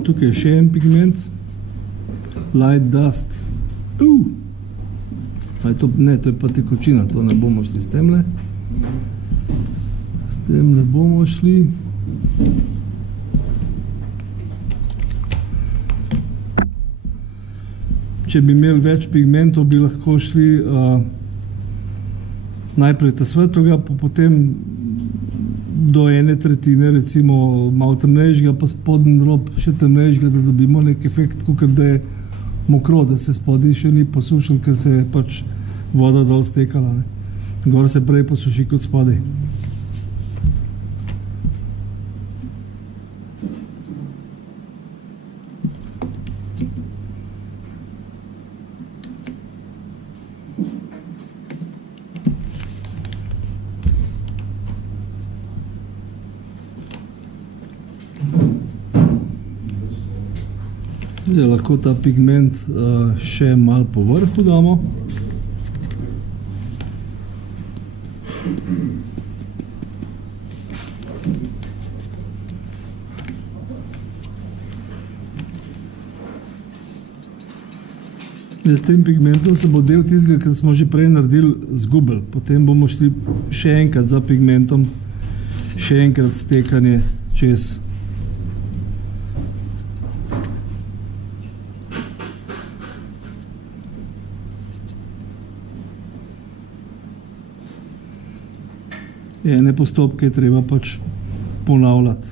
Tukaj je še en pigment, light dust. Ne, to je pa tekočina, to ne bomo šli s temle. S tem ne bomo šli. Če bi imeli več pigmentov, bi lahko šli najprej ta svetloga, pa potem do 1/3, recimo malo temnejšega, pa spodnji rob še temnejšega, da dobimo nek efekt, kakor da je mokro, da se spodaj še ni posušil, ker se je pač voda dol stekala. Ne. Gor se prej posuši kot spodaj. Zdaj lahko ta pigment še malo po vrhu damo. S tem pigmentom se bo del tistega, kar smo že prej naredili, zgubili. Potem bomo šli še enkrat za pigmentom, še enkrat stekanje čez. Ene postopke je treba pač ponavljati.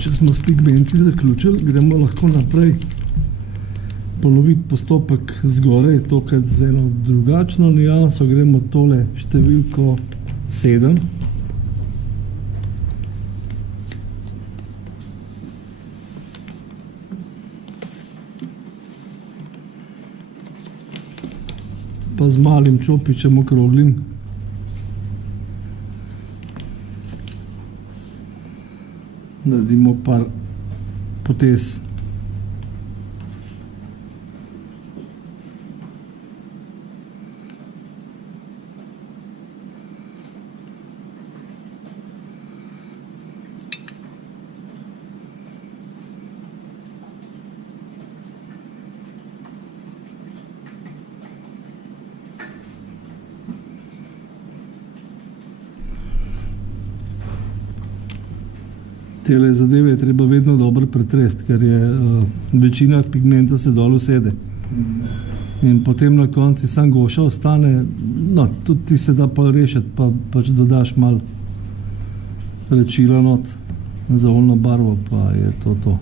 če smo s pigmenti zaključili, gremo lahko naprej ponoviti postopek zgoraj, tokrat z eno drugačno nianso, gremo tole številko 7. Pa z malim čopičem okroglim. Naredimo par potez. Tele zadeve je treba vedno dobro pretresti, ker je večina pigmenta se dol usede. In potem na konci sam goša ostane, no, tudi ti se da pa rešiti, pa pač dodaš malo rečila not za oljno barvo, pa je to.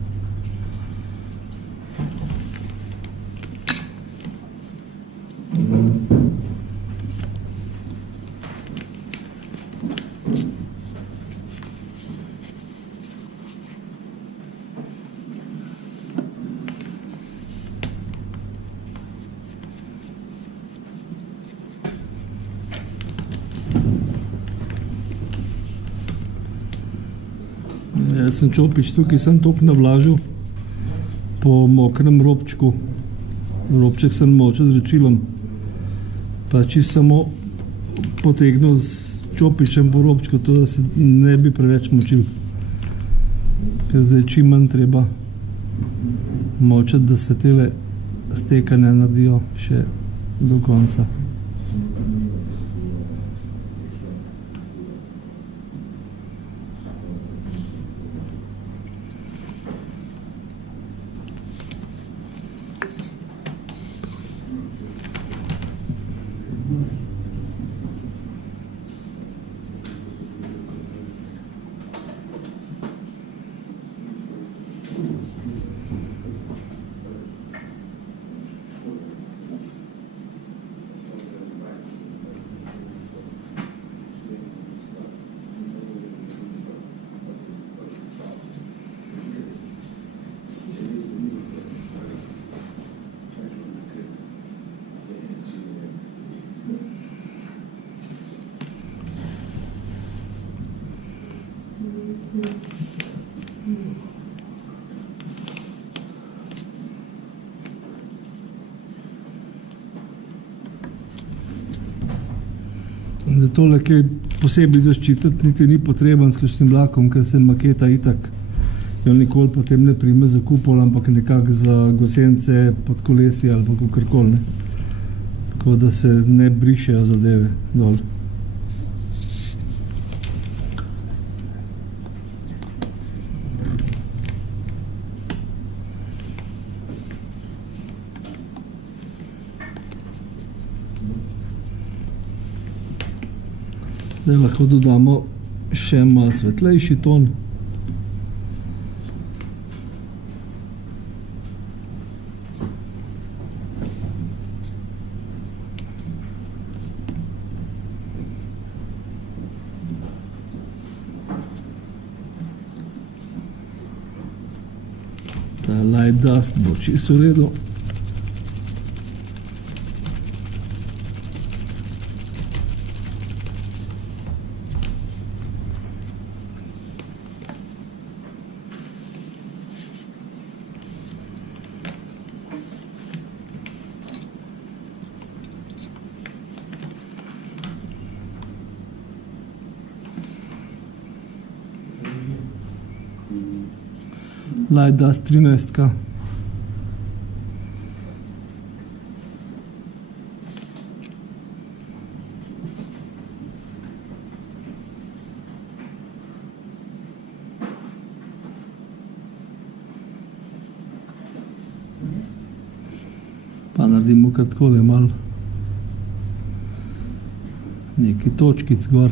Jaz sem čopič tukaj sem toliko navlažil po mokrem robčku. Robček sem močil z rečilom. Pa čisto samo potegnil s čopičem po robčku, to da se ne bi preveč močil. Ker zdaj čim manj treba močiti, da se tele stekanja naredijo še do konca. Za tole kaj posebej zaščititi niti ni potreben s kakšnim lakom, ker se maketa itak jo nikoli potem ne prime za kupol, ampak nekako za gosence pod kolesi ali pa kakorkoli, ne. Tako da se ne brišejo zadeve dol. Zdaj lahko dodamo še malo svetlejši ton. Ta light dust bo čisto v redu. Light dust 13. Pa naredimo kar takole malo neki točkic gor.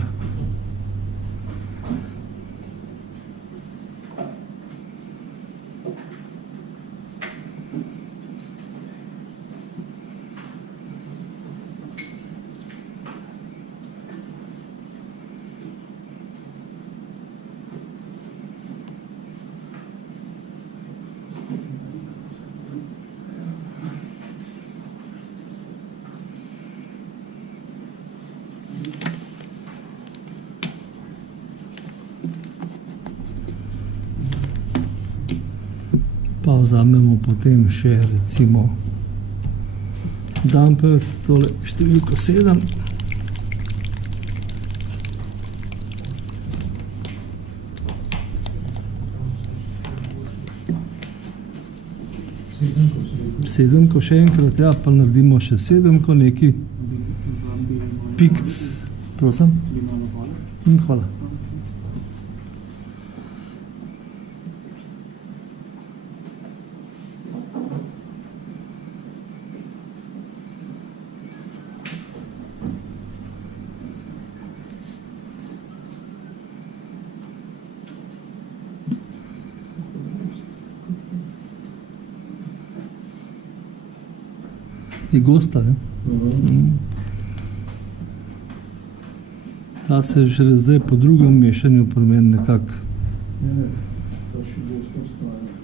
Pa vzamemo potem še recimo dumper, tole številko 7. Sedemko še enkrat, ja, pa naredimo še 7 neki pikc, prosim. Hvala. Je gosta, ne? Ta se že zdaj po drugem mešanju pri meni nekako. Ne, to še gosto ostaja.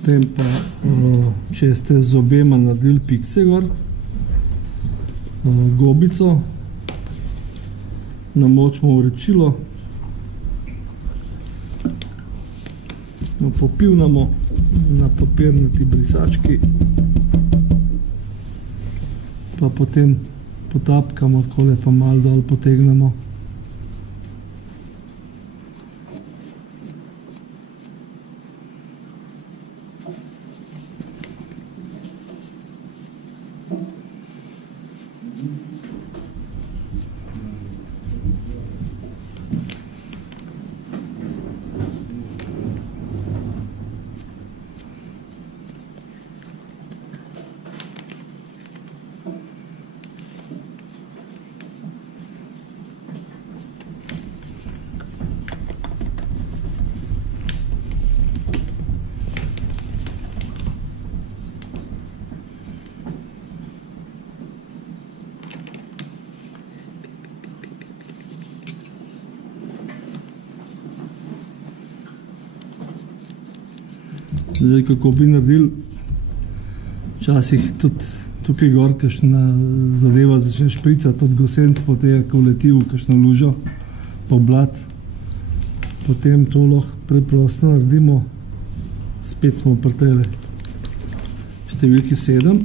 Potem pa, če ste z obema naredili pikce gor, gobico namočimo v vrečilo, popivnamo na papirnati brisački, pa potem potapkamo, takole pa malo dol potegnemo. Zdaj, kako bi naredili, včasih tudi tukaj gor kakšna zadeva začne špricati od gosenc, po tega, ko leti v kakšno lužo, po blat, potem to lahko preprosto naredimo, spet smo pri tele številki 7.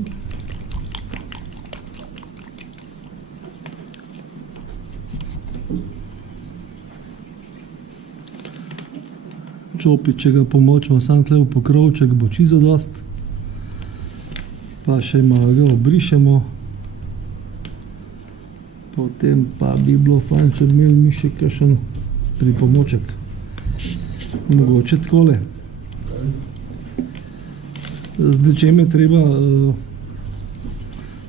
Čopič, če ga pomočimo sam tle v pokrovček, bo čisto dost. Pa še malo ga obrišemo. Potem pa bi bilo fajn, če bi imeli mi še kakšen pripomoček. Mogoče takole. Zdaj, čem je treba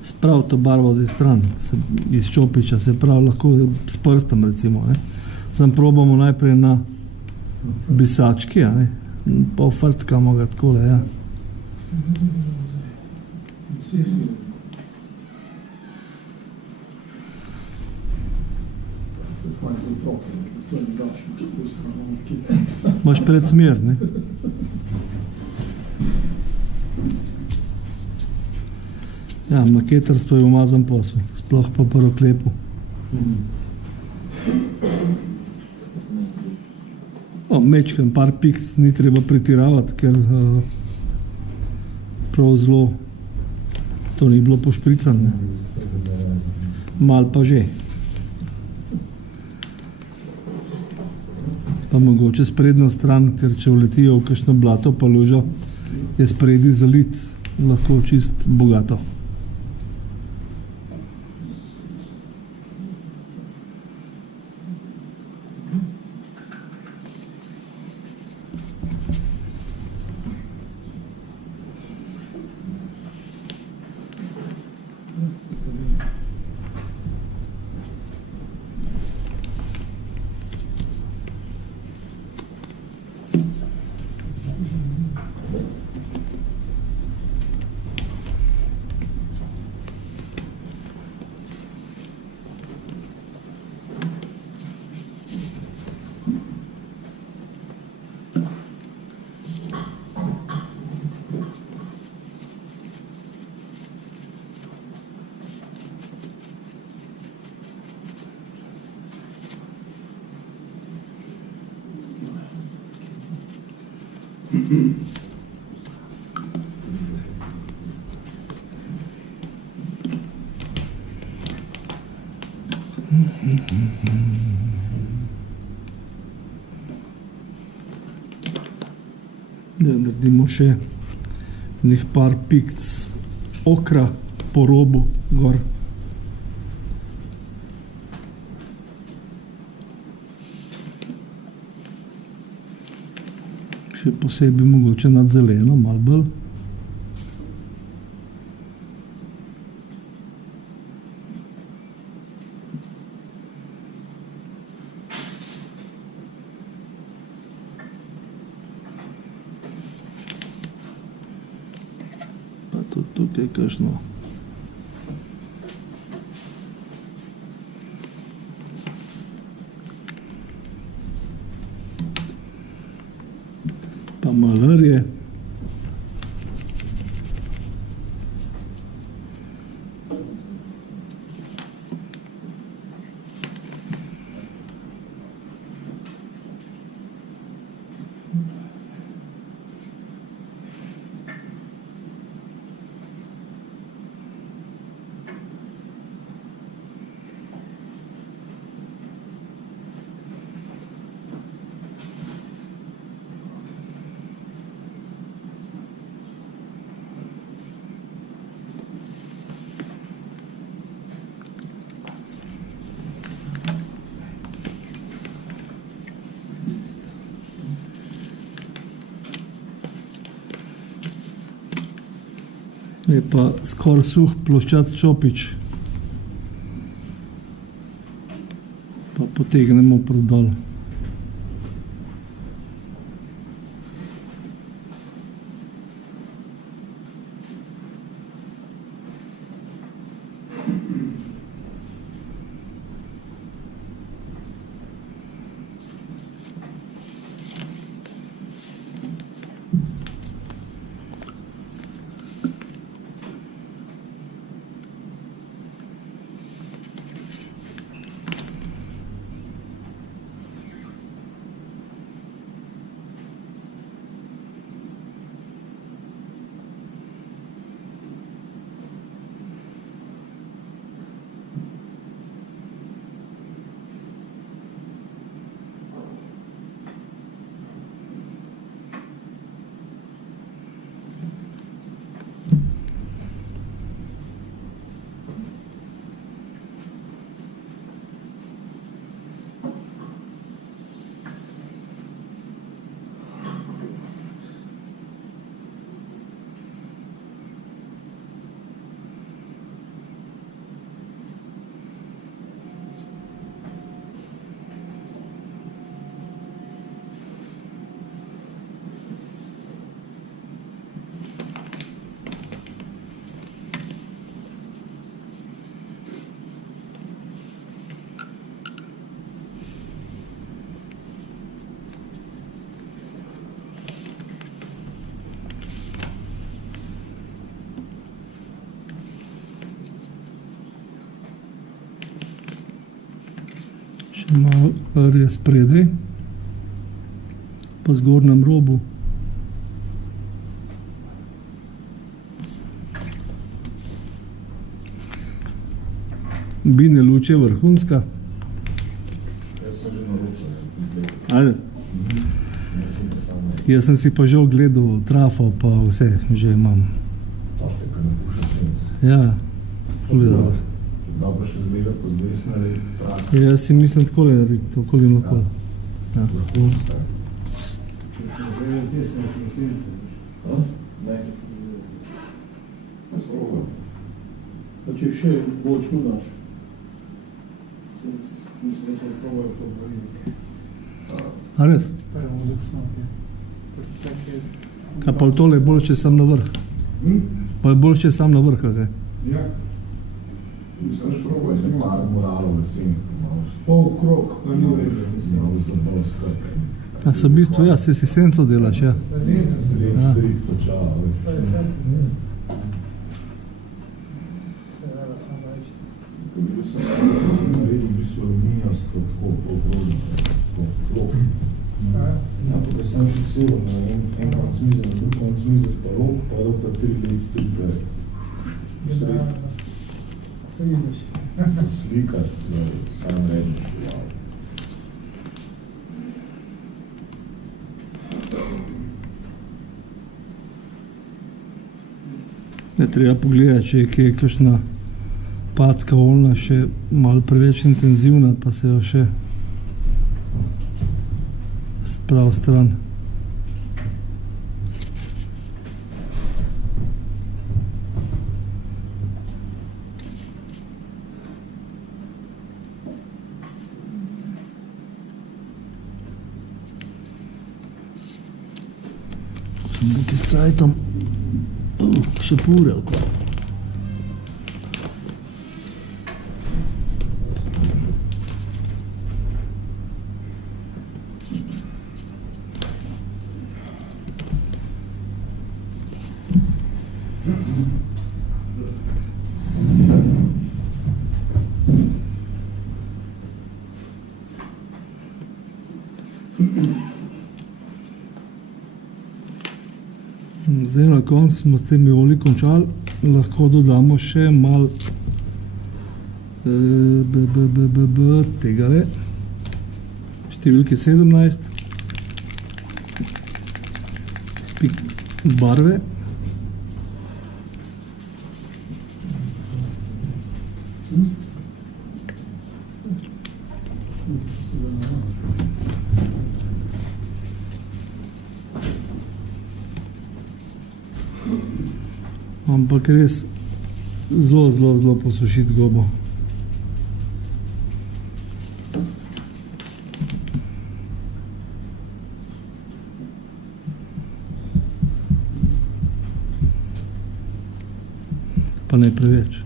spraviti to barvo zdaj stran iz čopiča, se pravi lahko s prstom recimo, ne. Sam probamo najprej na brisački, a ne, pa ofrckamo ga takole, ja. Imaš predsmer, ne? Ja, maketarstvo je umazan posel, sploh pa po roklepu. Mečken, par piks ni treba pretiravati, ker prav zelo to ni bilo pošpricano. Mal pa že. Pa mogoče sprednjo stran, ker če vletijo v kakšno blato pa lužo, je spredi zalit, lahko čist bogato. Da naredimo še nek par pikc okra po robu gor. Še posebej mogoče nad zeleno, malo bolj. Pa tudi tukaj kakšno. Pa malarje. Je pa skoraj suh ploščat čopič. Pa potegnemo proti dol. Še malo rje spredaj, po zgornjem robu. Bine luč je vrhunska. Ajde. Jaz sem si pa že ogledal trafo, pa vse že imam. Ja, ful je dobro. Dobro še zgleda po zdesne ali trafo. Jaz si mislim takole narediti, okoli in okoli. Ja. Vrhunska. Če smo že desne resence. Ne. Pa spробуj. Pa če še bočno daš. Mislim, da se probajo to pravilnik. A res? Prvo muzik snop je. Kaj pa tole bolj, če sam na vrh? Pa je bolj, če sam na vrh, kaj? Ja. Mislim, da šprobaj z par moralov lesenih pomalo. Pol krog, pa ni vreže. Malo sem bolj skrpaj. A so v bistvu, ja, si senco delaš, ja. Red strik počala. Bil sem naredil v bistvu aluminijasto tako polkrožno. Ja, pa sem fiksiral na en konc mize, na drug konc mize, pa rok, pa da pa 3 let stripke. Se vidiš. Se slikati, sam redno. Ne, treba pogledati, če je kje kakšna packa oljna še malo preveč intenzivna, pa se jo še sprav stran. Sem nekaj s cajtom. Še pure, ali kaj? Zdaj na koncu smo s temi olji končali, lahko dodamo še malo tegale, številke 17, barve. Ampak res zelo posušiti gobo. Pa ne preveč.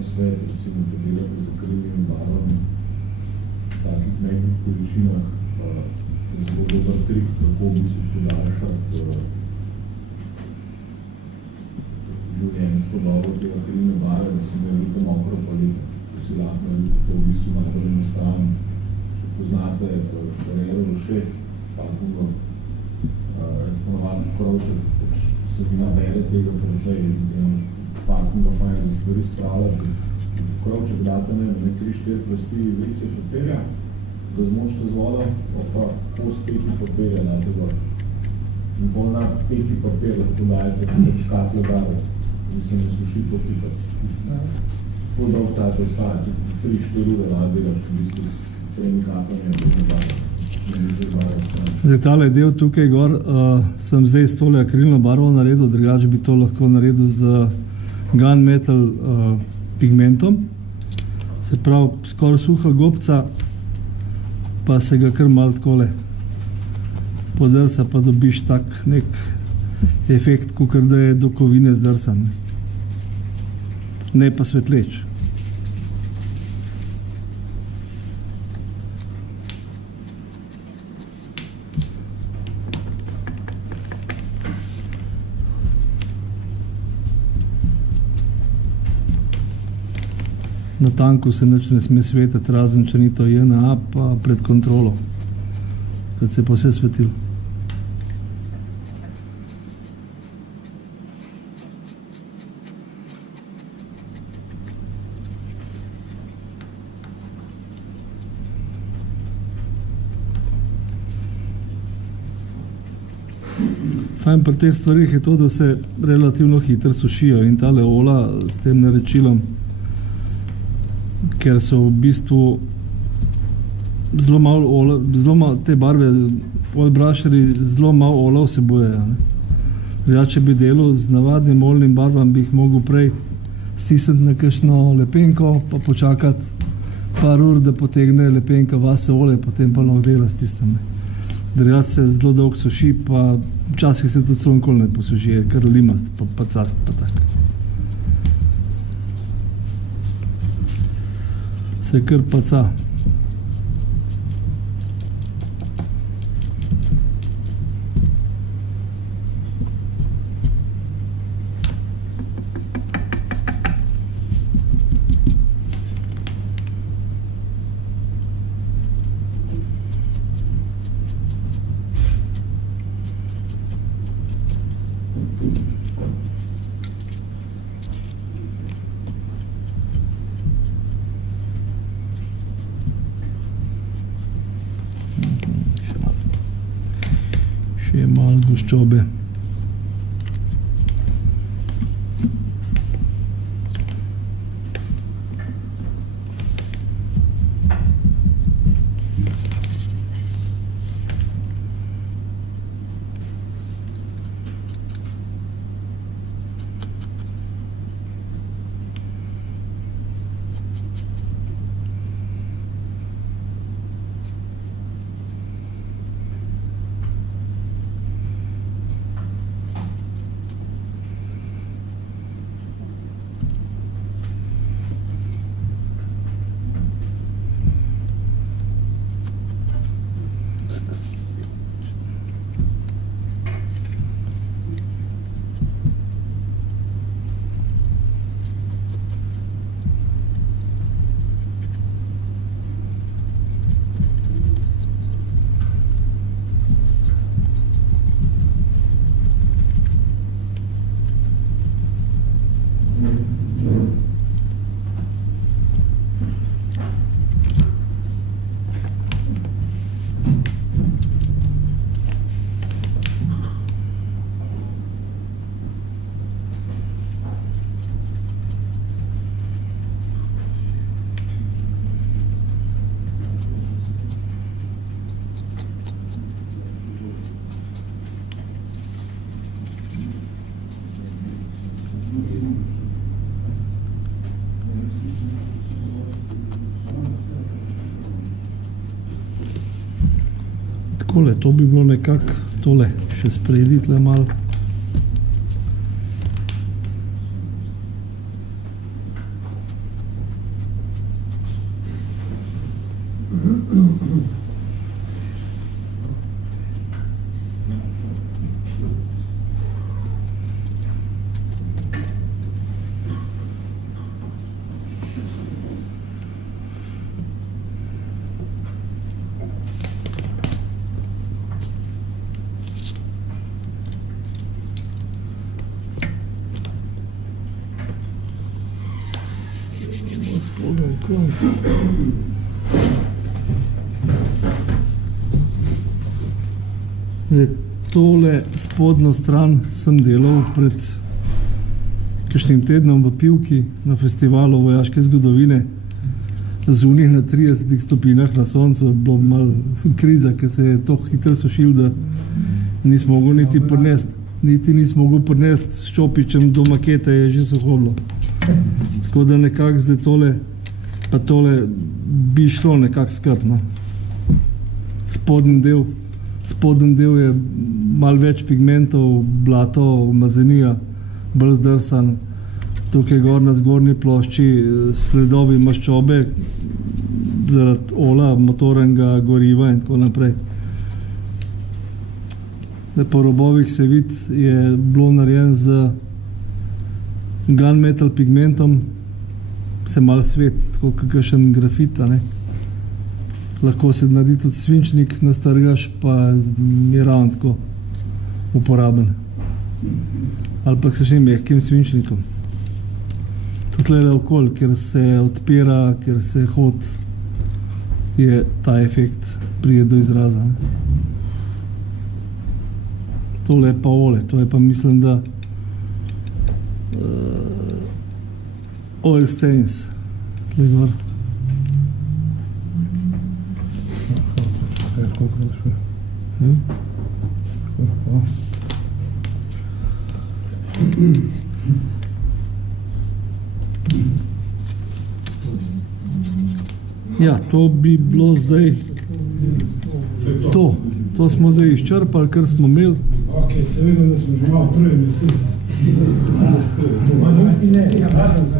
Svet, recimo, da delate z akrivnimi barvami v takih mehkih količinah, je zelo dober trik, kako bi se podaljšati življenjsko dobo te akrivne barve, da se naredite mokro palito, da si lahko naredite to v bistvu najbolj enostavno. Če poznate Ferrero Rocher, Parfumo, ponovadi krovček, se vi nabere tega precej, Parfumo fajn za stvari spravljati. Krovček date ne 3-4 plasti vrise papirja, da zmočite z vodo, pa post peki papirja date gor. In pol na peki papir lahko dajete kot škatle barve, da se ne suši popipati. Ful dolg cajt ostaje, 3-4 ure delaš, v bistvu s tremi kapami barve. Zdaj tale del tukaj gor sem zdaj s tole akrilno barvo naredil, drugače bi to lahko naredil z gunmetal pigmentom, se pravi skoraj suha gobca, pa se ga kar malo takole podrsa, pa dobiš tak nek efekt, kakor da je do kovine zdrsan. Ne pa svetleč. Na tanku se nič ne sme svetiti, razen če ni to JNA, pa pred kontrolo, kad se pa vse svetilo. Fajn pri teh stvarih je to, da se relativno hitro sušijo in tale ola s tem narečilom, ker so v bistvu zelo malo te barve, oil brusheri zelo malo ola vsebujejo. Če bi delal z navadnim oljnim barvam, bi jih mogel prej stisniti na kakšno lepenko, pa počakati par ur, da potegne lepenka vase olje, potem pa lahko dela s tistem. Drugače se zelo dolgo suši, pa včasih se tudi celo nikoli ne posuši, kar limast, pa cast, pa tak. Se kar paca. Še malo goščobe. Takole, to bi bilo nekako tole, še spredi tle malo. Spodnji konec. Zdaj, tole spodnjo stran sem delal pred kakšnim tednom v Pivki na festivalu vojaške zgodovine. Zunaj na 30 stopinjah na soncu je bilo malo kriza, ker se je to hitro sušil, da nisem mogel niti prinesti. Niti nisem mogel prinesti s čopičem do makete, je že suho bilo. Tako da nekako zdaj tole, pa tole bi šlo nekako skrbno. Spodnji del je malo več pigmentov, blato, umazanija, bolj zdrsan. Tukaj gor na zgornji plošči sledovi maščobe zaradi ola, motornega goriva in tako naprej. Po robovih se vidi, je bilo narejen z gunmetal pigmentom, se malo svet, tako kakšen grafit, ne. Lahko se naredi tudi svinčnik, nastrgaš, pa je ravno tako uporaben. Ali pa s kakšnim mehkim svinčnikom. Tudi le okoli, ker se odpira, ker se hod, je ta efekt pride do izraza. Ne. Tole je pa olje, to je pa mislim, da oil stains, tle gor. Ja, to bi bilo zdaj to. To smo zdaj izčrpali, kar smo imeli. Ok, seveda, da smo že malo trujeni. Ne, ja, važno se.